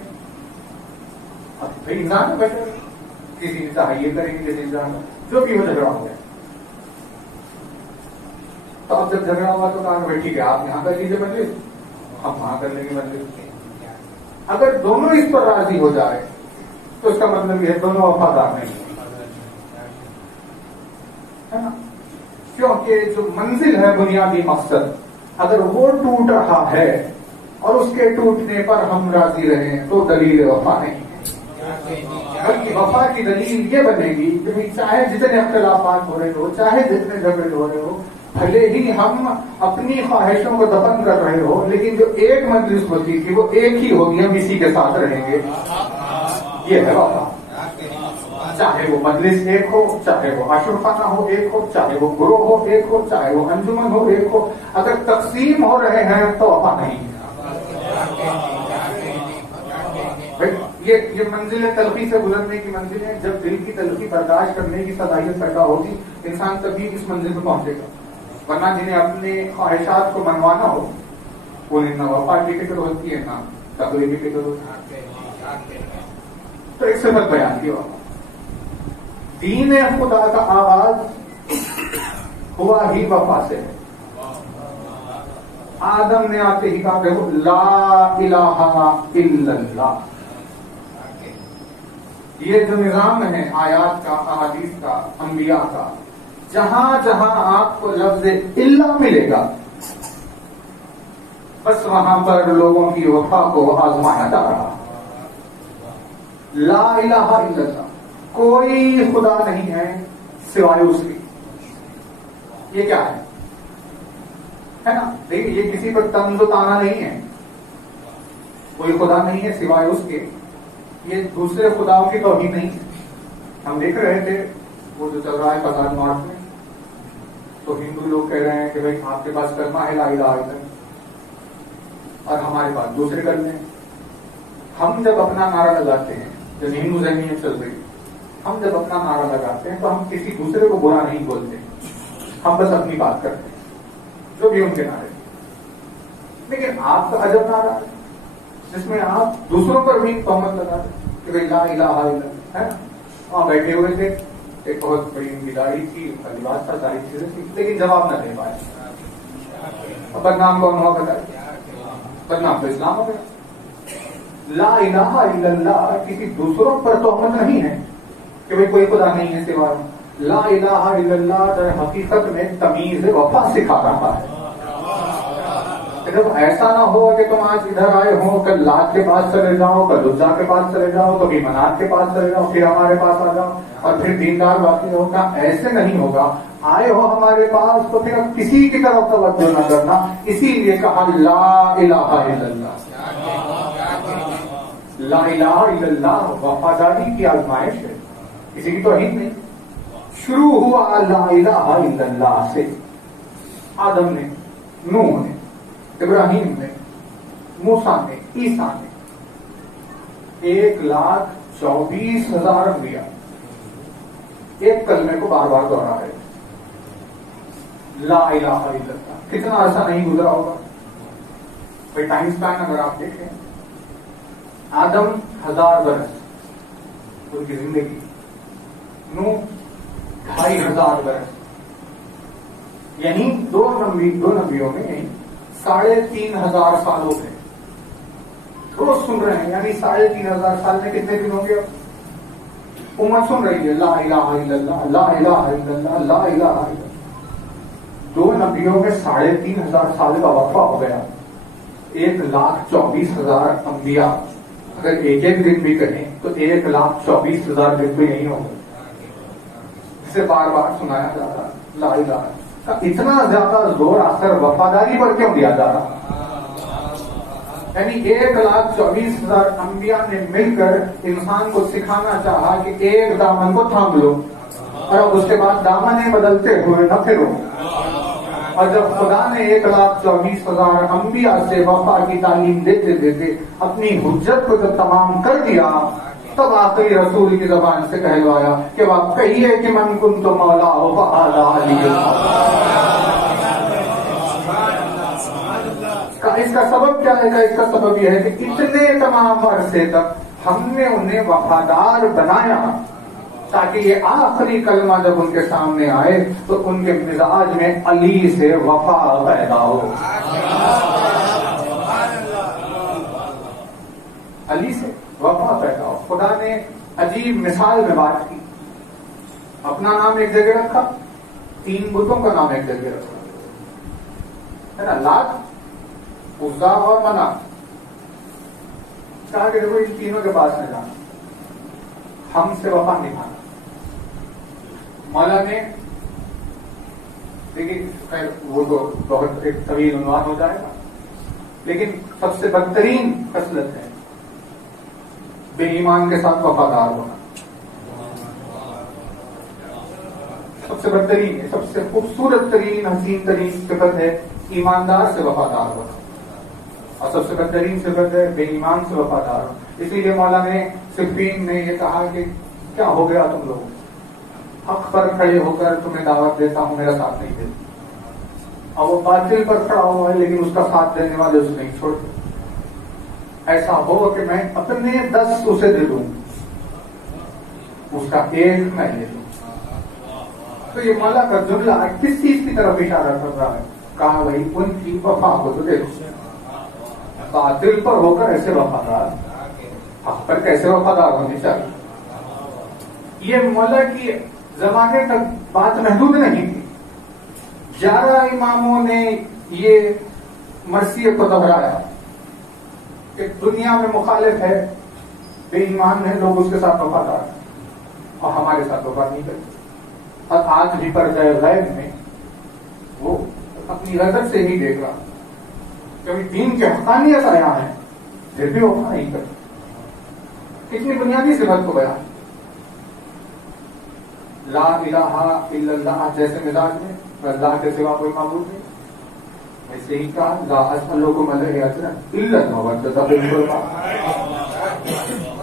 اب بھائی انسان بیٹھے کسی نے چاہے یہ کریں گے، کسی نے چاہے جو بھی ہو، جھگڑا ہو گیا، تو اب جب جھگڑا ہوا تو کہا بھائی ٹھیک ہے آپ یہاں کر لیجیے مجلس، ہم وہاں کر لیں گے مجلس۔ اگر دونوں اس پر راضی ہو جائے تو اس کا مطلب یہ ہے دونوں وفادار نہیں ہے نا، کیونکہ جو منزل ہے بنیادی مقصد اگر وہ ٹوٹ رہا ہے اور اس کے ٹوٹنے پر ہم راضی رہیں تو دلیل وفا نہیں ہے، بلکہ وفا کی دلیل یہ بنے گی کہ چاہے جتنے اختلافات ہو رہے ہو، چاہے جتنے جھگڑے ہو رہے ہو، بھلے ہی ہم اپنی خواہشوں کو دفن کر رہے ہو، لیکن جو ایک مجلس ہوتی تھی وہ ایک ہی ہوگی، ہم اسی کے ساتھ رہیں گے، یہ ہے وفا۔ چاہے وہ مجلس ایک ہو، چاہے وہ اشرفانہ ہو ایک ہو، چاہے وہ گروہ ہو ایک ہو، چاہے وہ انجمن ہو ایک ہو، اگر تقسیم ہو رہے ہیں تو وفا نہیں ہے۔ یہ منزل تلخی سے گزرنے کی منزل ہے، جب دل کی تلخی برداشت کرنے کی صلاحیت پیدا ہوگی انسان تبھی اس منزل پہ پہنچے گا، ورنہ جنہیں اپنے خواہشات کو منوانا ہو انہیں نہ وفا کی فکر ہوتی ہے نہ تقوی کی فکر ہوتی ہے۔ تو ایک صفت بیان کی وفا۔ دین خدا کا آغاز ہوا ہی وفا سے ہے۔ آدم نے آتے ہی کہا کہ لا الہ الا اللہ، یہ جو نظام ہے آیات کا، احادیث کا، انبیاء کا، جہاں جہاں آپ کو لفظ الا ملے گا بس وہاں پر لوگوں کی وفا کو آزمایا جا رہا۔ لا الہ الا اللہ، کوئی خدا نہیں ہے سوائے اس کی، یہ کیا ہے نا؟ دیکھیے یہ کسی پر طنز و طعنہ نہیں ہے، کوئی خدا نہیں ہے سوائے اس کے، یہ دوسرے خداؤں کی توہین نہیں ہے۔ ہم دیکھ رہے تھے وہ جو چل رہا ہے بازار نارتھ میں، تو ہندو لوگ کہہ رہے ہیں کہ بھائی آپ کے پاس کلمہ ہے لا الہ الا اللہ اور ہمارے پاس دوسرے کلمے ہیں۔ ہم جب اپنا نعرہ لگاتے ہیں جب ہندو ذہنیت چل رہی ہے، ہم جب اپنا نعرہ لگاتے ہیں تو ہم کسی دوسرے کو برا نہیں بولتے، ہم بس اپنی بات کرتے ہیں جو بھی ان کے نعرے. لیکن آپ کا عجب نعرہ ہے جس میں آپ دوسروں پر بھی تہمت لگا دیں کہ بھائی لا الہ الا اللہ ہے نا. وہاں بیٹھے ہوئے تھے، ایک بہت بڑی ان کی داڑھی تھی، ان کا لباس تھا، ساری چیزیں تھی، لیکن جواب نہ دے پائے. اب بدنام کون ہوا بتائے؟ بدنام تو اسلام ہو گیا. لا الہ الا اللہ کسی دوسروں پر تہمت نہیں ہے کہ بھئی کوئی خدا نہیں ہے سوا. لا الہ الا اللہ در حقیقت میں تمیز وفا سکھا رہا ہے. جب ایسا نہ ہو کہ تم آج ادھر آئے ہو، کل لات کے پاس چلے جاؤ، کل عزا کے پاس چلے جاؤ، کبھی منات کے پاس چلے جاؤ، پھر ہمارے پاس آ جاؤ اور پھر دیندار باقی ہوگا. ایسے نہیں ہوگا. آئے ہو ہمارے پاس تو پھر اب کسی کی طرف توجہ نہ کرنا. اسی لیے کہا لا الہ الا اللہ. لا الہ الا اللہ وفاداری کی آزمائش ہے، کسی کی توہین نہیں. شروع ہوا لا الہ الا اللہ سے. آدم نے، نوح نے، ابراہیم نے، موسیٰ نے، عیسیٰ نے 1,24,000 انبیاء ایک کلمے کو بار بار دوہرا رہے. لا الہ الا اللہ. کتنا عرصہ نہیں گزرا ہوگا بھائی. ٹائم سپین اگر آپ دیکھیں، آدم 1000 برس ان کی زندگی، نوح 2500 برس، یعنی دو نبیوں میں یعنی 3500 سال ہو گئے. روز سن رہے ہیں، یعنی 3500 سال میں کتنے دن ہوں گے؟ امت سن رہی ہے لا الہ الا اللہ، لا الہ الا اللہ، لا الہ الا اللہ. 2 نبیوں میں 3500 سال کا وقفہ ہو گیا. 1,24,000 انبیاء اگر ایک ایک دن بھی کہیں تو 1,24,000 دن بھی نہیں ہوگا. جسے بار بار سنایا جا رہا لا الہ. اتنا زیادہ زور اثر وفاداری پر کیوں دیا جا رہا؟ یعنی 1,24,000 انبیاء نے مل کر انسان کو سکھانا چاہا کہ ایک دامن کو تھام لو اور اب اس کے بعد دامن بدلتے ہوئے نہ پھرو. اور جب خدا نے 1,24,000 انبیاء سے وفا کی تعلیم دیتے دیتے اپنی حجت کو جب تمام کر دیا، تب آخری رسول کی زبان سے کہلوایا کہ وہ کہیے کہ من کنت مولا ہو فہذا علی. اس کا سبب کیا ہے؟ اس کا سبب یہ ہے کہ اتنے تمام عرصے تک ہم نے انہیں وفادار بنایا تاکہ یہ آخری کلمہ جب ان کے سامنے آئے تو ان کے مزاج میں علی سے وفا پیدا ہو. علی سے وفا پیدا ہو. خدا نے عجیب مثال میں بات کی. اپنا نام ایک جگہ رکھا، 3 بتوں کا نام ایک جگہ رکھا ہے نا، لات، عزا اور منات. کہا کہ دیکھو ان تینوں کے پاس نہ جانا، ہم سے وفا نبھانا. مولا نے دیکھیے خیر وہ تو بہت ایک طویل عنوان ہو جائے گا، لیکن سب سے بدترین خصلت ہے بے ایمان کے ساتھ وفادار ہونا. سب سے بدترین، سب سے خوبصورت ترین، حسین ترین صفت ہے ایماندار سے وفادار ہونا، اور سب سے بدترین صفت ہے بے ایمان سے وفادار ہونا. اسی لیے مولا نے صفین میں یہ کہا کہ کیا ہو گیا تم لوگ، حق پر کھڑے ہو کر تمہیں دعوت دیتا ہوں، میرا ساتھ نہیں دیتے. اور وہ باطل پر کھڑا ہوا ہے لیکن اس کا ساتھ دینے والے اسے نہیں چھوڑتے. ایسا ہو کہ میں اپنے 10 اسے دے دوں، اس کا 1 میں لے دوں. تو یہ مولا کا جملہ کس چیز کی طرف اشارہ کر رہا ہے؟ کہا بھائی ان کی وفا کو تو دے دو. باطل پر ہو کر ایسے وفادار، حق پر کیسے وفادار ہونے چاہیے. یہ مولا کی زمانے تک بات محدود نہیں تھی. 11 اماموں نے یہ مرثیے کو دہرایا کہ دنیا میں مخالف ہے، بے ایمان ہے، لوگ اس کے ساتھ وفادار ہیں اور ہمارے ساتھ وفا نہیں کرتے. اور آج بھی پردہ غیب میں وہ اپنی نظر سے ہی دیکھ رہا، کبھی دین کی حقانیت آیا ہے پھر بھی وفا نہیں کرتے. اتنی بنیادی صفت کو بیان. لا الہ الا اللہ جیسے مزاج میں اللہ کے سوا کوئی معبود نہیں، ایسے ہی کہا لا اسألکم علیہ اجرا الا المودۃ فی القربى.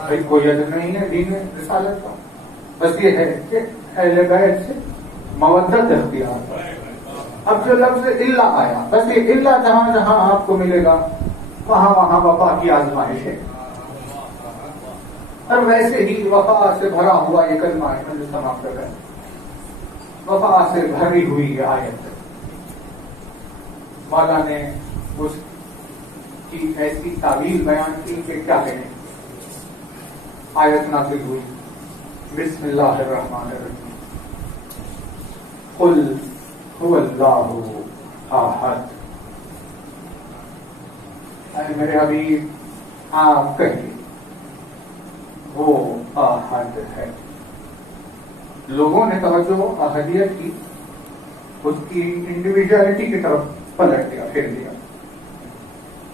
بھائی کوئی عدد نہیں ہے دین میں رسالت کا، بس یہ ہے کہ اہل بیت سے مودت اختیار ہے۔ اب جو لفظ اللہ آیا، بس یہ اللہ جہاں جہاں آپ کو ملے گا وہاں وہاں وفا کی آزمائش ہے، اور ویسے ہی وفا سے بھرا ہوا یہ کلمہ ہے جو سماپت کر رہے ہیں، وفا سے بھری ہوئی یہ آیت ہے۔ مولا نے اس کی ایسی تعبیر بیان کی کہ کیا کہیں۔ آیت نازل ہوئی، بسم اللہ الرحمن الرحیم، قل هو اللہ احد، اے میرے حبیب آپ کہیے وہ احد ہے۔ لوگوں نے توجہ احدیت کی، اس کی انڈیویجوالٹی کی طرف پلٹ دیا، پھیر دیا،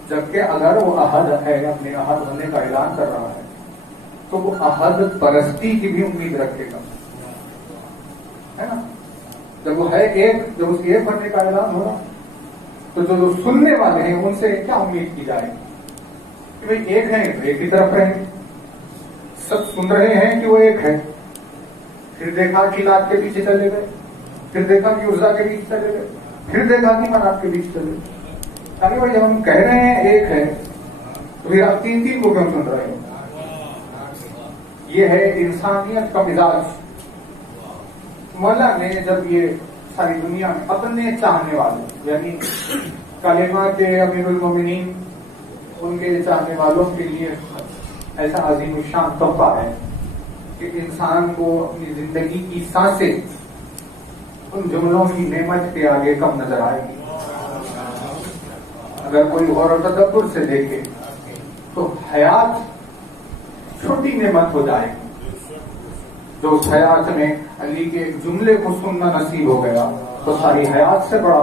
جبکہ اگر وہ احد ہے، اپنے احد ہونے کا اعلان کر رہا ہے تو وہ احد پرستی کی بھی امید رکھے گا، ہے نا؟ جب وہ ہے ایک، جب اس کے ایک بننے کا اعلان ہو رہا تو جو سننے والے ہیں ان سے کیا امید کی جائے کہ بھئی ایک ہے تو ایک کی طرف رہیں، سب سن رہے ہیں کہ وہ ایک ہے، پھر دیکھا کہ لات کے پیچھے چلے گئے، پھر دیکھا کہ عزا کے پیچھے چلے گئے، پھر دیکھا کہ منات کے پیچھے چلے گئے۔ تاکہ بھائی جب ہم کہہ رہے ہیں ایک ہے تو پھر آپ تین تین کو کیوں سن رہے ہیں؟ یہ ہے انسانیت کا مزاج۔ مولا نے جب یہ ساری دنیا میں اپنے چاہنے والے، یعنی کلمہ کے امیر المومنین، ان کے چاہنے والوں کے لیے ایسا عظیم الشان تحفہ ہے کہ انسان کو اپنی زندگی کی سانسیں ان جملوں کی نعمت کے آگے کم نظر آئے گی۔ اگر کوئی غور و تدبر سے دیکھے تو حیات چھوٹی نعمت ہو جائے گی۔ جو اس حیات میں علی کے ایک جملے کو سننا نصیب ہو گیا تو ساری حیات سے بڑا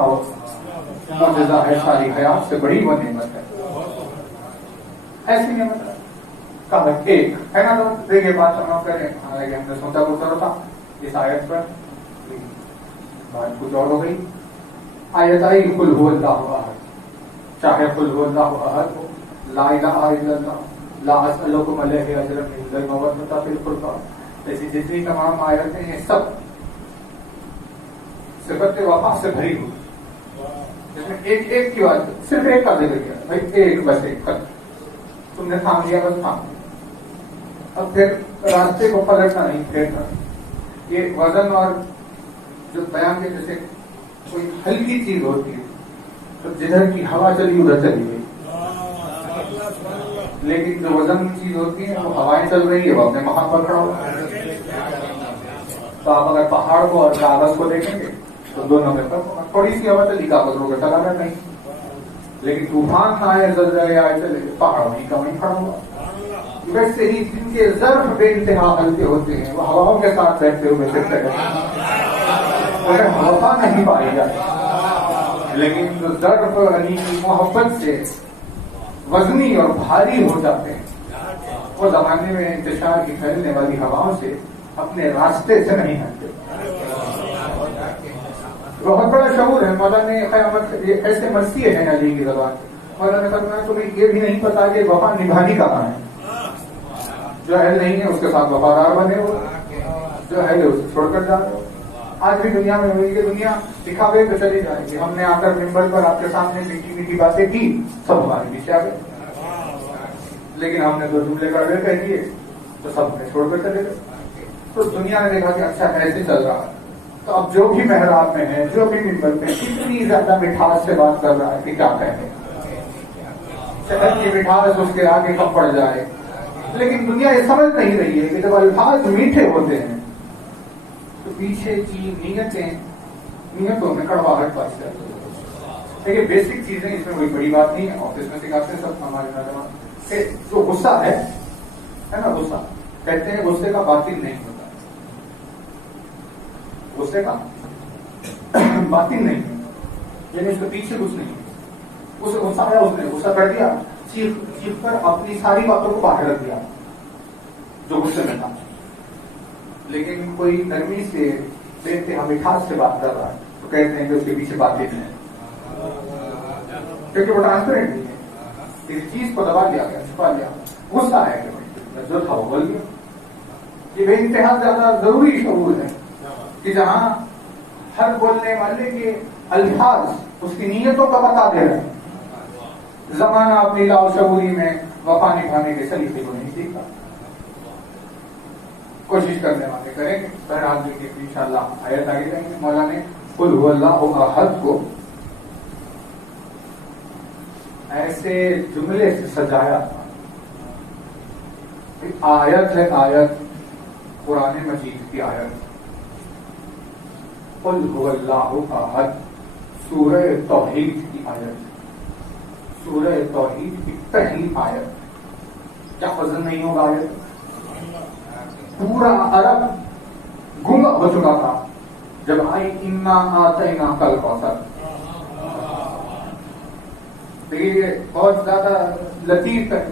معجزہ ہے، ساری حیات سے بڑی وہ نعمت ہے۔ ایسی نعمت کہا ایک ہے نا، تو دیکھیے بات تمام کریں، حالانکہ ہم نے سوچا گزرا تھا اس آیت پر، بات کچھ اور ہو گئی۔ آیت آئی قل هو اللہ احد، چاہے قل هو اللہ احد ہو، لا الہ الا اللہ، لا اسألکم علیہ اجرا الا المودۃ فی القربى، ایسی جتنی تمام آیتیں ہیں سب صفت وفا سے بھری ہوئی، جس میں ایک ایک کی بات، صرف ایک کا ذکر کیا، بھائی ایک بس ایک خط، تم نے تھام لیا بس تھام لیا، اب پھر راستے کو پلٹنا نہیں پھیرنا۔ یہ وزن اور جو بیان کے جیسے کوئی ہلکی چیز ہوتی ہے تو جدھر کی ہوا چلی ادھر چلی گئی، لیکن جو وزن چیز ہوتی ہے وہ ہوائیں چل رہی ہے وہ اپنے مقام پر کھڑا ہوا۔ تو آپ اگر پہاڑ کو اور کاغذ کو دیکھیں گے تو دونوں میں تھوڑی سی ہوا چلی، کاغذ روکے چلا گیا نہیں، لیکن طوفان نہ آئے، زلزلے آئے چلے گئے، پہاڑ وہیں کا وہیں کھڑا ہوا۔ ویسے ہی جن کے ظرف بے انتہا ہلکے ہوتے ہیں وہ ہواؤں کے ساتھ بیٹھتے ہوئے چلتے رہتے ہیں، وفا نہیں پائی جاتی، لیکن جو ظرف علی کی محبت سے وزنی اور بھاری ہو جاتے ہیں وہ زمانے میں انتشار کی پھیلنے والی ہواؤں سے اپنے راستے سے نہیں ہٹتے۔ بہت بڑا شعور ہے مولا نے قیامت، یہ ایسے مرثیے ہیں علی کی زبان، مولا نے فرمایا تمہیں یہ بھی نہیں پتا کہ وفا نبھانی کہاں ہے، جو اہل نہیں ہے اس کے ساتھ وفادار بنے ہو، جو اہل ہے اسے چھوڑ کر جا رہے ہو۔ آج بھی دنیا میں ہوئی کہ دنیا دکھاوے پہ چلی جائے گی، ہم نے آ کر ممبر پر آپ کے سامنے میٹھی میٹھی باتیں کی، سب ہمارے پیچھے آ گئے، لیکن ہم نے دو جملے کڑوے کہہ دیے تو سب نے چھوڑ کر چلے گئے۔ تو دنیا نے دیکھا کہ اچھا ایسے چل رہا ہے، تو اب جو بھی محراب میں ہے، جو بھی ممبر پہ کتنی زیادہ مٹھاس سے بات کر رہا ہے کہ کیا کہتے ہیں، شہد کی مٹھاس اس کے آگے کم پڑ جائے، لیکن دنیا یہ سمجھ نہیں رہی ہے کہ جب الفاظ میٹھے ہوتے ہیں تو پیچھے کی نیتوں میں کڑواہٹ پاس جاتی ہے۔ دیکھیے بیسک چیزیں اس میں کوئی بڑی بات نہیں ہے، آفس میں سکھاتے ہیں سب ہمارے نوجوان کہ جو غصہ ہے نا، غصہ کہتے ہیں غصے کا باطن نہیں ہوتا، غصے کا باطن نہیں ہے، یعنی اس کے پیچھے کچھ نہیں، اسے غصہ آیا، اس نے غصہ کر دیا، چیخ کر اپنی ساری باتوں کو باہر رکھ دیا جو غصے میں تھا، لیکن کوئی نرمی سے بے انتہا مٹھاس سے بات کر رہا ہے تو کہتے ہیں کہ اس کے پیچھے باتیں نہیں ہیں، کیونکہ وہ ٹرانسپیرنٹ نہیں ہے، کسی چیز کو دبا لیا گیا، چھپا لیا، غصہ ہے کہ جو تھا وہ بول گیا. یہ بے انتہا زیادہ ضروری شعور ہے کہ جہاں ہر بولنے والے کے الفاظ اس کی نیتوں کا بتا دے رہے ہیں. زمانہ اپنی لاؤ شعوری میں وفا نبھانے کے سلیقے کو نہیں سیکھا. کوشش کرنے والے کریں گے. بہرحال دیکھیے انشاءاللہ آیت آگے جائیں گے. مولا نے قل هو اللہ احد کو ایسے جملے سے سجایا تھا. آیت ہے آیت قرآن مجید کی آیت. قل هو اللہ احد سورہ توحید کی آیت. سورہ توحید کی پہلی آیت. کیا وزن نہیں ہوگا آیت؟ پورا عرب گنگ ہو چکا تھا جب آئی انا آتینا کل کوثر. دیکھیے بہت زیادہ لطیف ہے.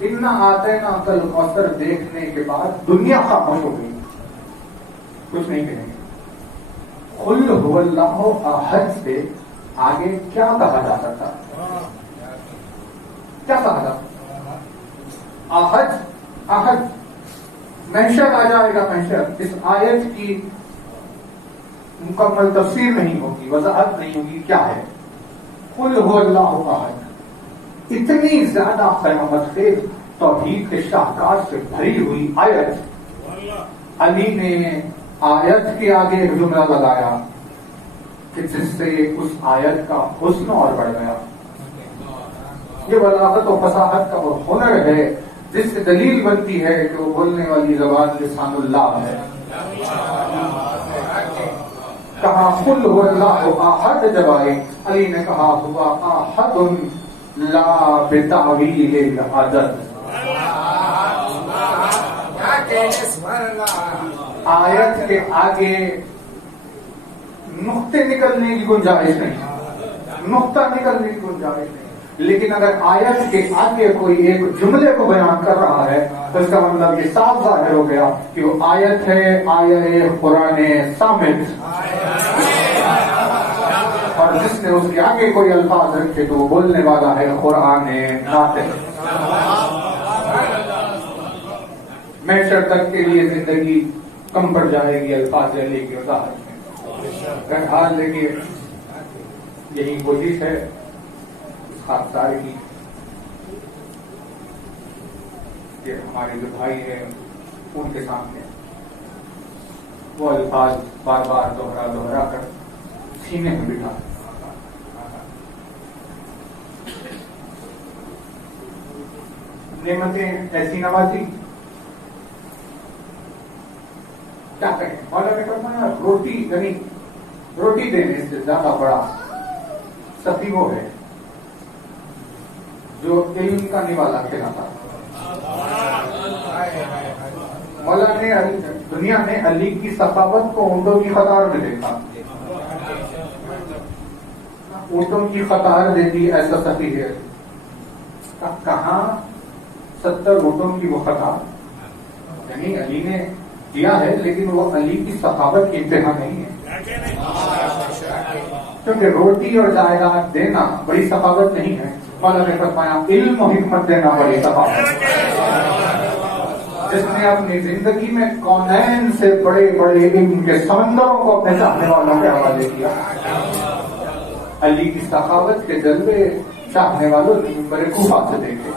انا آتینا کل کوثر دیکھنے کے بعد دنیا خاموش ہو گئی, کچھ نہیں کہیں گے. قل هو اللہ احد سے آگے کیا کہا جا سکتا؟ کیا کہا جا سکتا؟ احد احد محشر آ جائے گا. محشر اس آیت کی مکمل تفسیر نہیں ہوگی, وضاحت نہیں ہوگی کیا ہے. قل هو اللہ احد اتنی زیادہ قیامت خیز توحید کے شاہکار سے بھری ہوئی آیت. علی نے آیت کے آگے ایک جملہ لگایا کہ جس سے اس آیت کا حسن اور بڑھ گیا. یہ بلاغت و فصاحت کا وہ ہنر ہے جس سے دلیل بنتی ہے کہ وہ بولنے والی زبان لسان اللہ ہے. کہا قل هو اللہ احد جب آئے علی نے کہا ہوا احد لا بتعویل العدد. آیت کے آگے نقطے نکلنے کی گنجائش نہیں, نقطہ نکلنے کی گنجائش نہیں. لیکن اگر آیت کے آگے کوئی ایک جملے کو بیان کر رہا ہے تو اس کا مطلب یہ صاف ظاہر ہو گیا کہ وہ آیت ہے آیت قرآن صامت, اور جس نے اس کے آگے کوئی الفاظ رکھے تو وہ بولنے والا ہے قرآن ناطق. محشر تک کے لیے زندگی کم پڑ جائے گی الفاظ لے کی وضاحت میں. بہرحال دیکھیے یہی کوشش ہے خاصار کی کہ ہمارے جو بھائی ہیں ان کے سامنے وہ الفاظ بار بار دوہرا کر سینے میں بٹھا. نعمتیں ایسی نوازی کیا کہیں. مولا نے فرمایا روٹی یعنی روٹی دینے سے زیادہ بڑا سخی وہ ہے جو علم کا نوالا کھلاتا. مولا نے دنیا میں علی کی سخاوت کو اونٹوں کی قطار میں دیکھا. اونٹوں کی قطار دیتی ایسا سخی ہے. کہاں 70 اونٹوں کی وہ قطار, یعنی علی نے دیا ہے لیکن وہ علی کی سخاوت کی انتہا نہیں ہے. کیونکہ روٹی اور جائیداد دینا بڑی سخاوت نہیں ہے. مولا نے فرمایا علم و حکمت دینا بڑی سخاوت. جس نے اپنی زندگی میں کونین سے بڑے بڑے علم کے سمندروں کو اپنے چاہنے والوں کے حوالے کیا. علی کی سخاوت کے جلوے چاہنے والوں نے بڑے کوفہ سے دیکھے.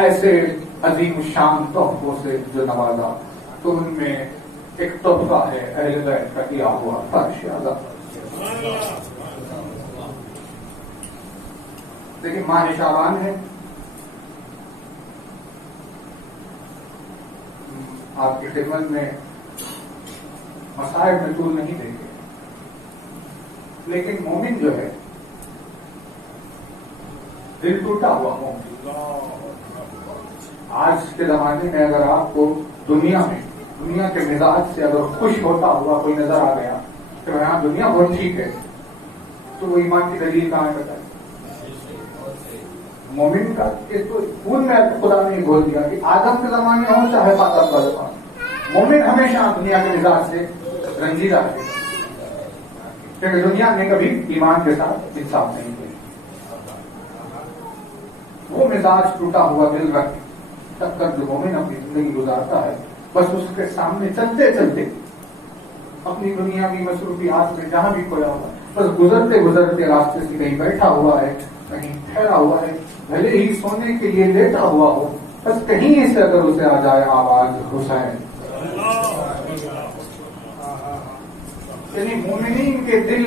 ایسے عظیم شان تحفوں سے جو نوازا تو ان میں ایک تحفہ ہے اہل بیت کا دیا ہوا فرش اعظم. دیکھیں ماہ شعبان ہے, آپ کی خدمت میں مسائل میں طول نہیں دیں گے, لیکن مومن جو ہے دل ٹوٹا ہوا مومن. آج کے زمانے میں اگر آپ کو دنیا کے مزاج سے اگر خوش ہوتا ہوا کوئی نظر آ گیا کہ یہاں دنیا بہت ٹھیک ہے تو وہ ایمان کی دلیل کہاں ہے؟ مومن کا تو خون میں خدا نے بول دیا کہ آدم کے زمانے ہو چاہے آدم کا زمانہ, مومن ہمیشہ دنیا کے مزاج سے رنجیدہ ہے, کیونکہ دنیا نے کبھی ایمان کے ساتھ انصاف نہیں کیا. وہ مزاج ٹوٹا ہوا دل رکھ تب تک جو مومن اپنی زندگی گزارتا ہے بس اس کے سامنے چلتے چلتے اپنی دنیا کی مصروفیات میں جہاں بھی کھویا ہوگا بس گزرتے گزرتے راستے سے کہیں بیٹھا ہوا ہے کہیں ٹھہرا ہوا ہے بھلے ہی سونے کے لیے لیٹا ہوا ہو بس کہیں سے اگر اسے آ جائے آواز حسین. یعنی مومنین کے دل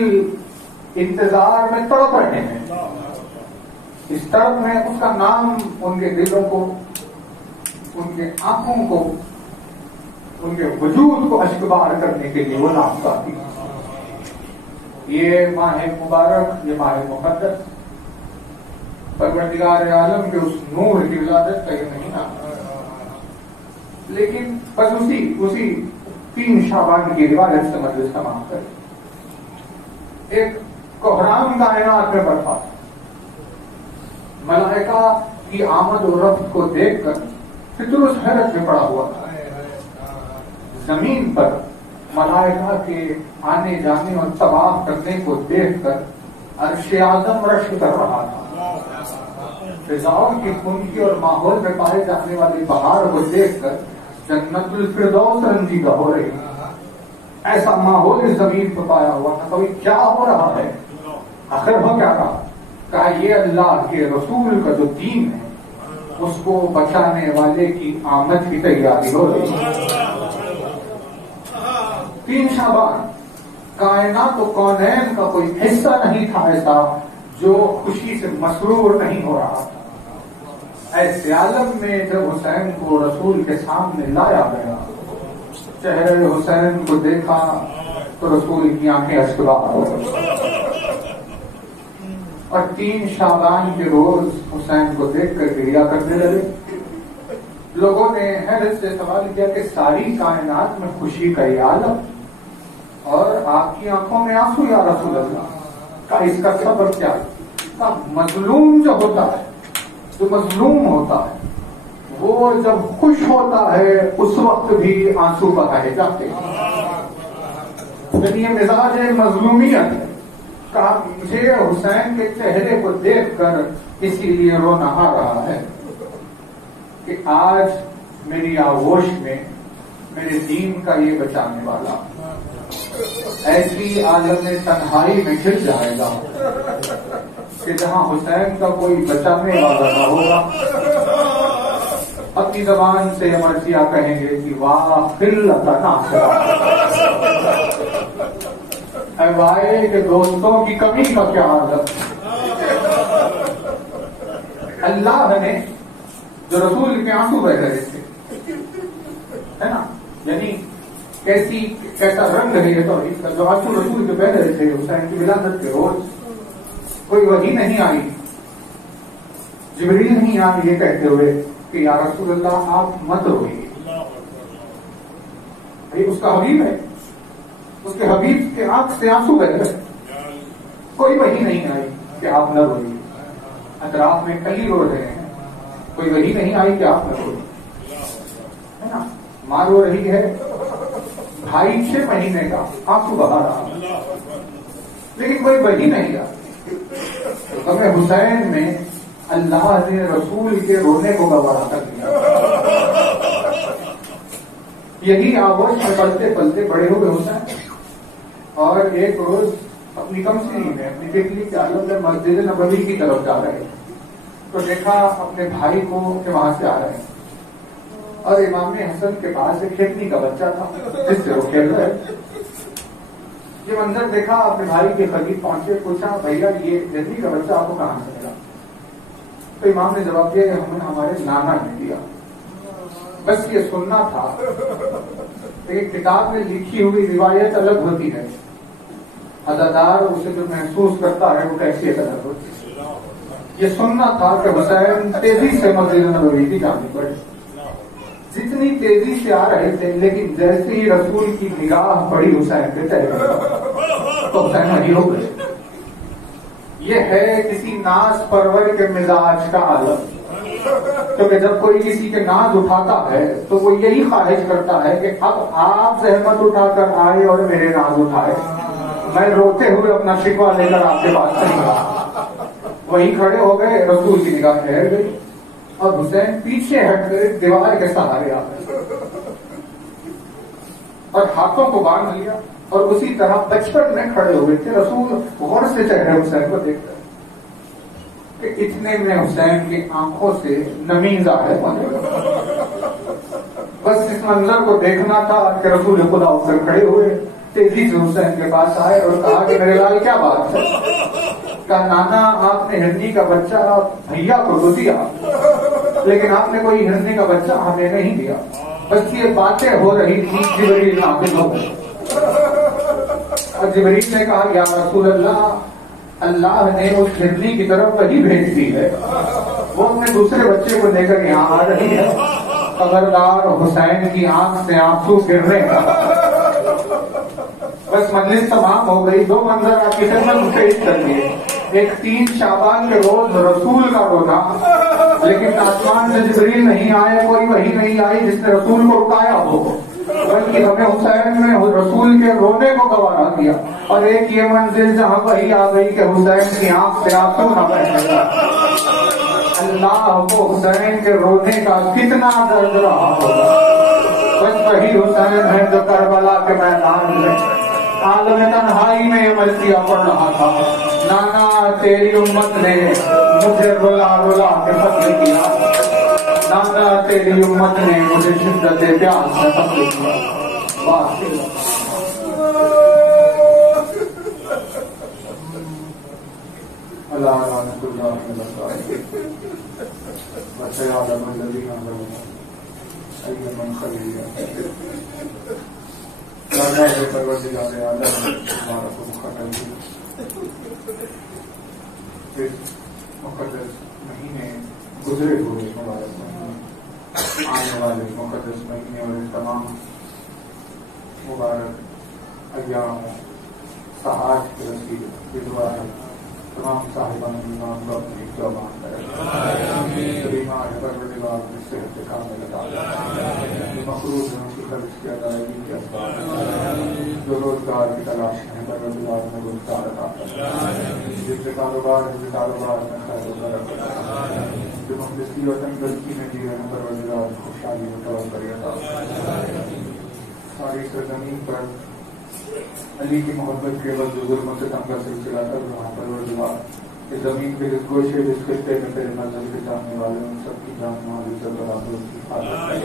انتظار میں تڑپ رہے ہیں. اس تڑپ میں اس کا نام ان کے دلوں کو ان کے آنکھوں کو ان کے وجود کو اشکبار کرنے کے لیے وہ نام کافی. یہ ماہ مبارک یہ ماہ مقدس پروردگار عالم کے اس نور کی ولادت کا یہ مہینہ لیکن بس اسی 3 شعبان کی روایت سے مجلس تمام کرے. ایک کوہرام کائنات میں برپا ملائکہ کی آمد و رفت کو دیکھ کر فطر اس حیرت میں پڑا ہوا تھا. زمین پر ملائکہ کے آنے جانے اور طواف کرنے کو دیکھ کر عرش اعظم رشک کر رہا تھا. فضاؤں کی خنکی اور ماحول میں پائے جانے والی بہار کو دیکھ کر جنت الفردوس رنجیدہ ہو رہی. ایسا ماحول اس زمین پر پایا ہوا تھا. کبھی کیا ہو رہا ہے آخر ہو کیا رہا. کہا یہ اللہ کے رسول کا جو دین ہے اس کو بچانے والے کی آمد کی تیاری ہو رہی. 3 شعبان کائنات و کونین کا کوئی حصہ نہیں تھا ایسا جو خوشی سے مسرور نہیں ہو رہا تھا. ایسے عالم میں جب حسین کو رسول کے سامنے لایا گیا چہرے حسین کو دیکھا تو رسول کی آنکھیں اشکبار ہو گئی. اور 3 شعبان کے روز حسین کو دیکھ کر گریا کرنے لگے. لوگوں نے حیرت سے سوال کیا کہ ساری کائنات میں خوشی کا یہ عالم اور آپ کی آنکھوں میں آنسو یا رسول اللہ کا اس کا سبب کیا ہے. مظلوم جو ہوتا ہے جو مظلوم ہوتا ہے وہ جب خوش ہوتا ہے اس وقت بھی آنسو بہائے جاتے ہیں. یعنی یہ مزاج مظلومیت ہے. کہا مجھے حسین کے چہرے کو دیکھ کر اسی لیے رونا آ رہا ہے کہ آج میری آغوش میں میرے دین کا یہ بچانے والا ایسی عالم تنہائی میں گر جائے گا کہ جہاں حسین کا کوئی بچانے والا نہ ہوگا. اپنی زبان سے مرثیہ کہیں گے کہ واہ قلت ناصرہ اے وائے کہ دوستوں کی کمی کا کیا عادت. اللہ نے جو رسول کے آنسو بہ رہے تھے ہے نا یعنی کیسا رنگ ہے یہ توحید کا. جو آنسو رسول کے بہ رہے تھے حسین کی ولادت کے روز کوئی وحی نہیں آئی جبریل نہیں آئی یہ کہتے ہوئے کہ یا رسول اللہ آپ مت روئیے. اس کا حبیب ہے اس کے حبیب کے آنکھ سے آنسو بہ رہے. کوئی وحی نہیں آئی کہ آپ نہ روئیے. اطراف میں کئی رو رہے ہیں کوئی وحی نہیں آئی کہ آپ نہ روئیے ہے نا. ماں رو رہی ہے بھائی 6 مہینے کا آنسو بہا رہا لیکن کوئی وحی نہیں آئی. غم حسین میں اللہ نے رسول کے رونے کو گوارا کر دیا. یہی آغوش میں پلتے پلتے بڑے ہوئے حسین اور ایک روز اپنی کمسنی میں اپنی دلی کے عالم میں مسجد نبوی کی طرف جا رہے تو دیکھا اپنے بھائی کو کہ وہاں سے آ رہے ہیں اور امام حسن کے پاس ایک کھیتنی کا بچہ تھا جس سے وہ کھیل رہے. یہ منظر دیکھا اپنے بھائی کے قریب پہنچے پوچھا بھیا یہ کھیتنی کا بچہ آپ کو کہاں سے ملا. تو امام نے جواب دیا کہ ہمیں ہمارے نانا نے دیا. بس یہ سننا تھا. ایک کتاب میں لکھی ہوئی روایت الگ ہوتی ہے ادادار اسے جو محسوس کرتا ہے وہ کیفیت الگ ہوتی ہے. یہ سننا تھا کہ حسین تیزی سے مسجد نبوی کی جانب بڑھے. جتنی تیزی سے آ رہے تھے لیکن جیسے ہی رسول کی نگاہ پڑی حسین پہ چہرے تو حسین وحی ہو گئے. یہ ہے کسی ناز پرور کے مزاج کا عالم. کیونکہ جب کوئی کسی کے ناز اٹھاتا ہے تو وہ یہی خواہش کرتا ہے کہ اب آپ زحمت اٹھا کر آئے اور میرے ناز اٹھائے. میں روتے ہوئے اپنا شکوہ لے کر آپ کے پاس نہیں گیا. وہی کھڑے ہو گئے رسول کی نگاہ ٹھہر گئی. اور حسین پیچھے ہٹ کر دیوار کے سہارے آ گئے اور ہاتھوں کو باندھ لیا اور اسی طرح بچپن میں کھڑے ہوئے تھے. رسول غور سے چہرے حسین کو دیکھ کر کہ اتنے میں حسین کی آنکھوں سے نمی ظاہر ہونے لگا. بس اس منظر کو دیکھنا تھا کہ رسول خدا اٹھ کر کھڑے ہوئے, تیزی سے حسین کے پاس آئے اور کہا کہ میرے لال کیا بات ہے؟ کہا نانا آپ نے ہرنی کا بچہ بھیا کو تو دیا لیکن آپ نے کوئی ہرنی کا بچہ ہمیں نہیں دیا. بس یہ باتیں ہو رہی تھی, جبریل نازل ہو گئے اور جبریل نے کہا یا رسول اللہ نے اس ہرنی کی طرف وہی بھیج دی ہے, وہ اپنے دوسرے بچے کو لے کر یہاں آ رہی ہے. خبردار حسین کی آنکھ سے آنسو گرنے کا. بس مجلس تمام ہو گئی. 2 منظر آپ کی خدمت میں پیش کر دیے. ایک 3 شعبان کے روز رسول کا رونا, لیکن آسمان سے جبریل نہیں آئے, کوئی وحی نہیں آئی جس نے رسول کو رکایا ہو, بلکہ ہمیں حسین نے رسول کے رونے کو گوارا کیا. اور ایک یہ منزل جہاں وہی آ گئی کہ حسین کی آنکھ سے آنسو نہ بہے. اللہ کو حسین کے رونے کا کتنا درد رہا ہوگا. بس وہی حسین ہے جو کربلا کے میدان میں عالم تنہائی میں یہ مرثیہ پڑھ رہا تھا. نانا تیری امت نے مجھے رولا رولا کے فضل کیا, نانا تیری امت نے مجھے شدت پیاس سے فضل کیا. اللہ رحمت اللہ وسيعلم الذين ظلموا أي منقلب. پروردگار عالم ہمارا کو مخاطب اس مقدس مہینے گزرے ہوئے مبارک مہینے, آنے والے مقدس مہینے اور اس تمام مبارک ایام سعادت کی رسید دعا ہے تمام صاحبان ایمان کو اپنی جوان کرے. بیمار پروردگار میں صحت کامل عطا کرے. مخروض ہیں کی قرض کی ادائیگی کے اسباب, جو روزگار کی تلاش میں پروردگار میں روزگار عطا کرے. جن کے کاروبار میں خیر و برکت, جو مخلصی و تنگستی میں جی رہے ہیں پروردگار خوشحالی و توکل عطا کرے. ساری سرزمین پر علی کی محبت کے بعد بزرگوں سے تنگا سلسلہ کر وہاں پروردگار اس زمین کے جس گوشے جس خطے میں تیرے نظر کے جاننے والے ان سب کی جان مال عزت اور آبرو کی حفاظت کرے.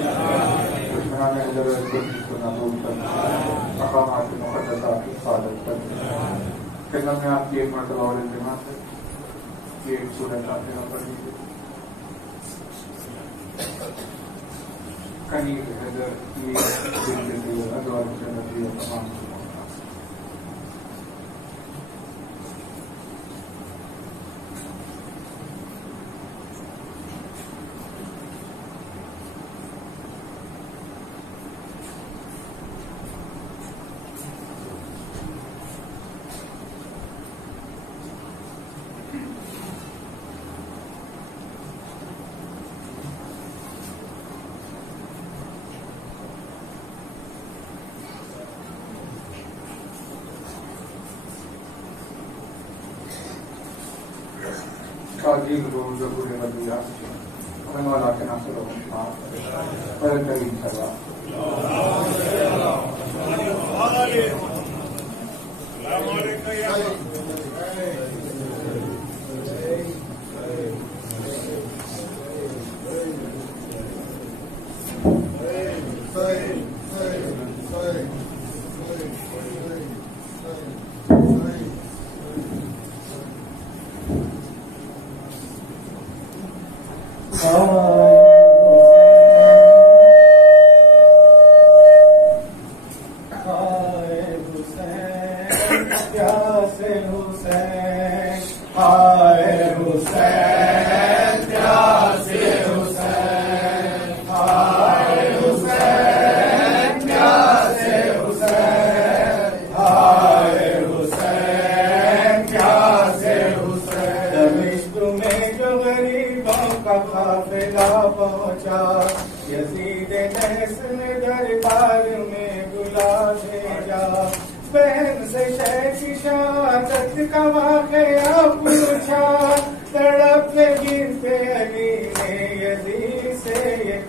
دشمنان اہل بیت کو نابود کر, مقامات مقدسات کی حفاظت کر. خدمت میں آپ کی ایک مرتبہ اور التماس ہے کہ ایک سورۃ فاتحہ پڑھ لیجیے. کنیز حیدر کی دل کے دیگر ادوار سے نبی و تمام تعجیل روز ضرور بدلیات ہمیں مولا کے ناصر و مشفاعت پر کریم صلی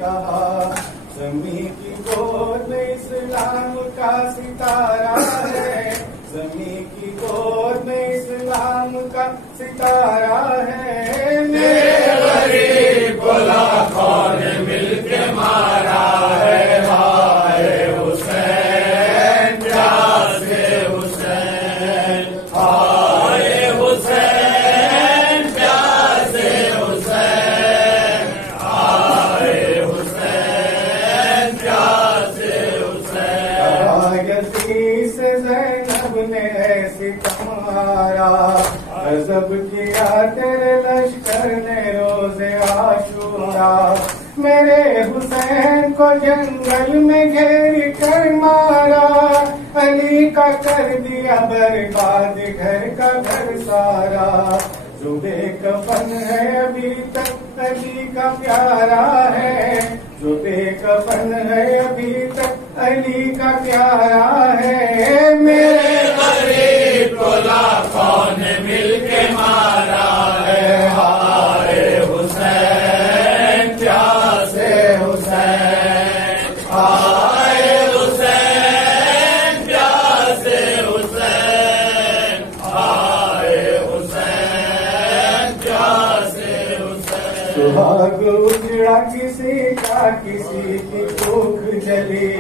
کہا زمین کی گود میں اسلام کا ستارہ ہے، زمین کی گود میں اسلام کا ستارہ ہے، میرے غریب کو لاکھوں نے مل کے مارا ہے، ہائے حسین پیاسے حسین، ہائے حسین پیاسے حسین، ہائے حسین پیاسے حسین۔ یتی سے زینب نے ایسی تمہارا غضب کیا تیرے لشکر نے روز عاشورا، میرے حسین کو جنگل میں گھیر کر مارا، علی کا کر دیا برباد گھر کا گھر سارا، جو بے کفن ہے ابھی تک علی کا پیارا ہے، جو بے کفن ہے ابھی تک علی کا پیارا ہے، میرے غریب کو لاکھوں نے مل کے مارا ہے، ہائے حسین پیاسے حسین، ہائے حسین پیاسے حسین، ہائے حسین پیاسے حسین۔ سہاگ اجڑا کسی کا کسی کی بھوک جلی،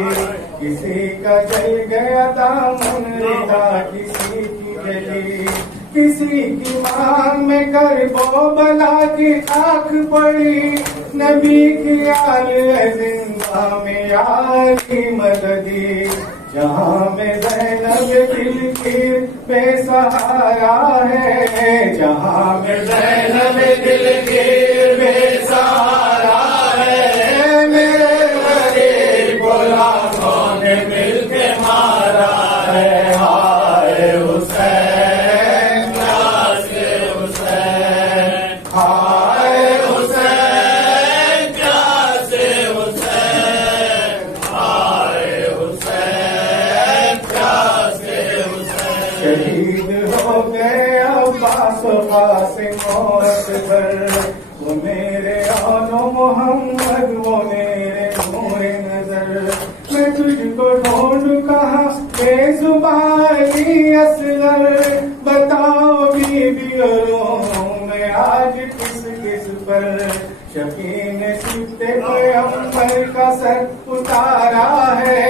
کسی کا جل گیا دامن ردا کسی کی جلی، کسی کی مانگ میں کرب و بلا کی خاک پڑی، نبی کی آل زندہ میں یار کی مددی، جہاں میں زینب دل کی بے سہارا ہے، جہاں میں زینب دل کی بے سہارا ہے، میرے غریب کو لاکھوں نے مل کے مارا ہے، ہائے حسین پیاسے حسین، ہائے حسین پیاسے حسین، ہائے حسین پیاسے حسین۔ شہید ہو گئے عباس و قاسم و اصغر، وہ میرے آن و محمد وہ میرے نور نظر، میں تجھ کو ڈھونڈ کہاں بے زبانی اصغر، بتاؤ بی بی اور میں آج کس کس پر، شفیع نے صفت پیغمبر کا سر اتارا ہے،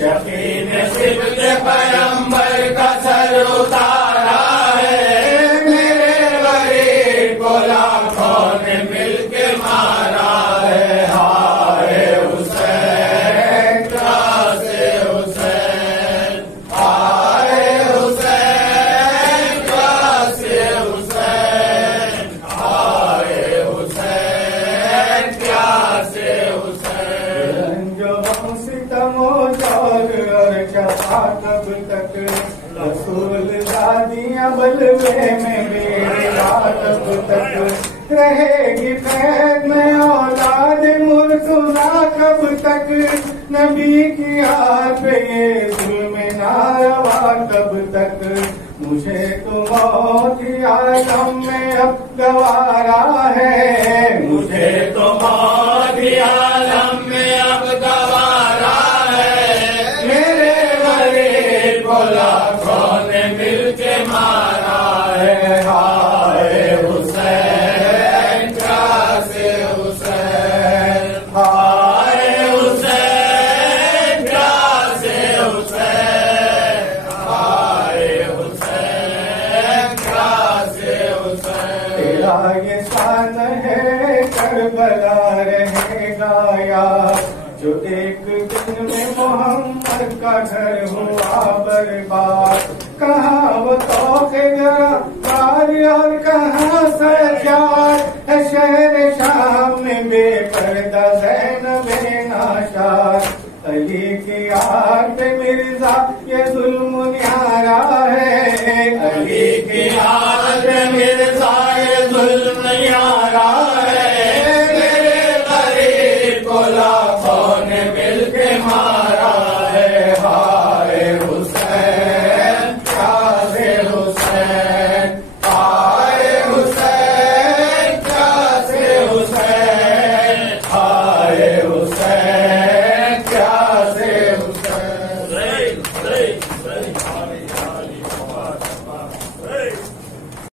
شفیع نے صفت پیغمبر کا سر اتارا ہے، میرے غریب کو لاکھوں نے مل کے مارا ہے، ہائے حسین پیاسے حسین، ہائے حسین پیاسے حسین، ہائے حسین پیاسے حسین۔ رنجو ستم و جور اور شفا کب تک، رسول دادیاں بلوے میں میری رات کب تک، رہے گی قید میں اولاد مرتضیٰ کب تک، نبی کی آت پہ یہ ظلم ناروا کب تک، مجھے تو موت ہی عالم میں اب گوارا ہے، مجھے تو موت ہی عالم میں اب گوارا ہے، میرے غریب کو لاکھوں نے مل کے مارا ہے، ہائے حسین پیاسے حسین، ہائے حسین پیاسے حسین، ہائے حسین پیاسے حسین۔ تیرا یہ شان ہے کربلا رہے گا یاد، جو ایک دن میں محمد کا گھر ہوا برباد، کہاں وہ توق ذرا باری اور کہاں سجاد، ہے شہر شام میں بے پردہ زینب ناشاد،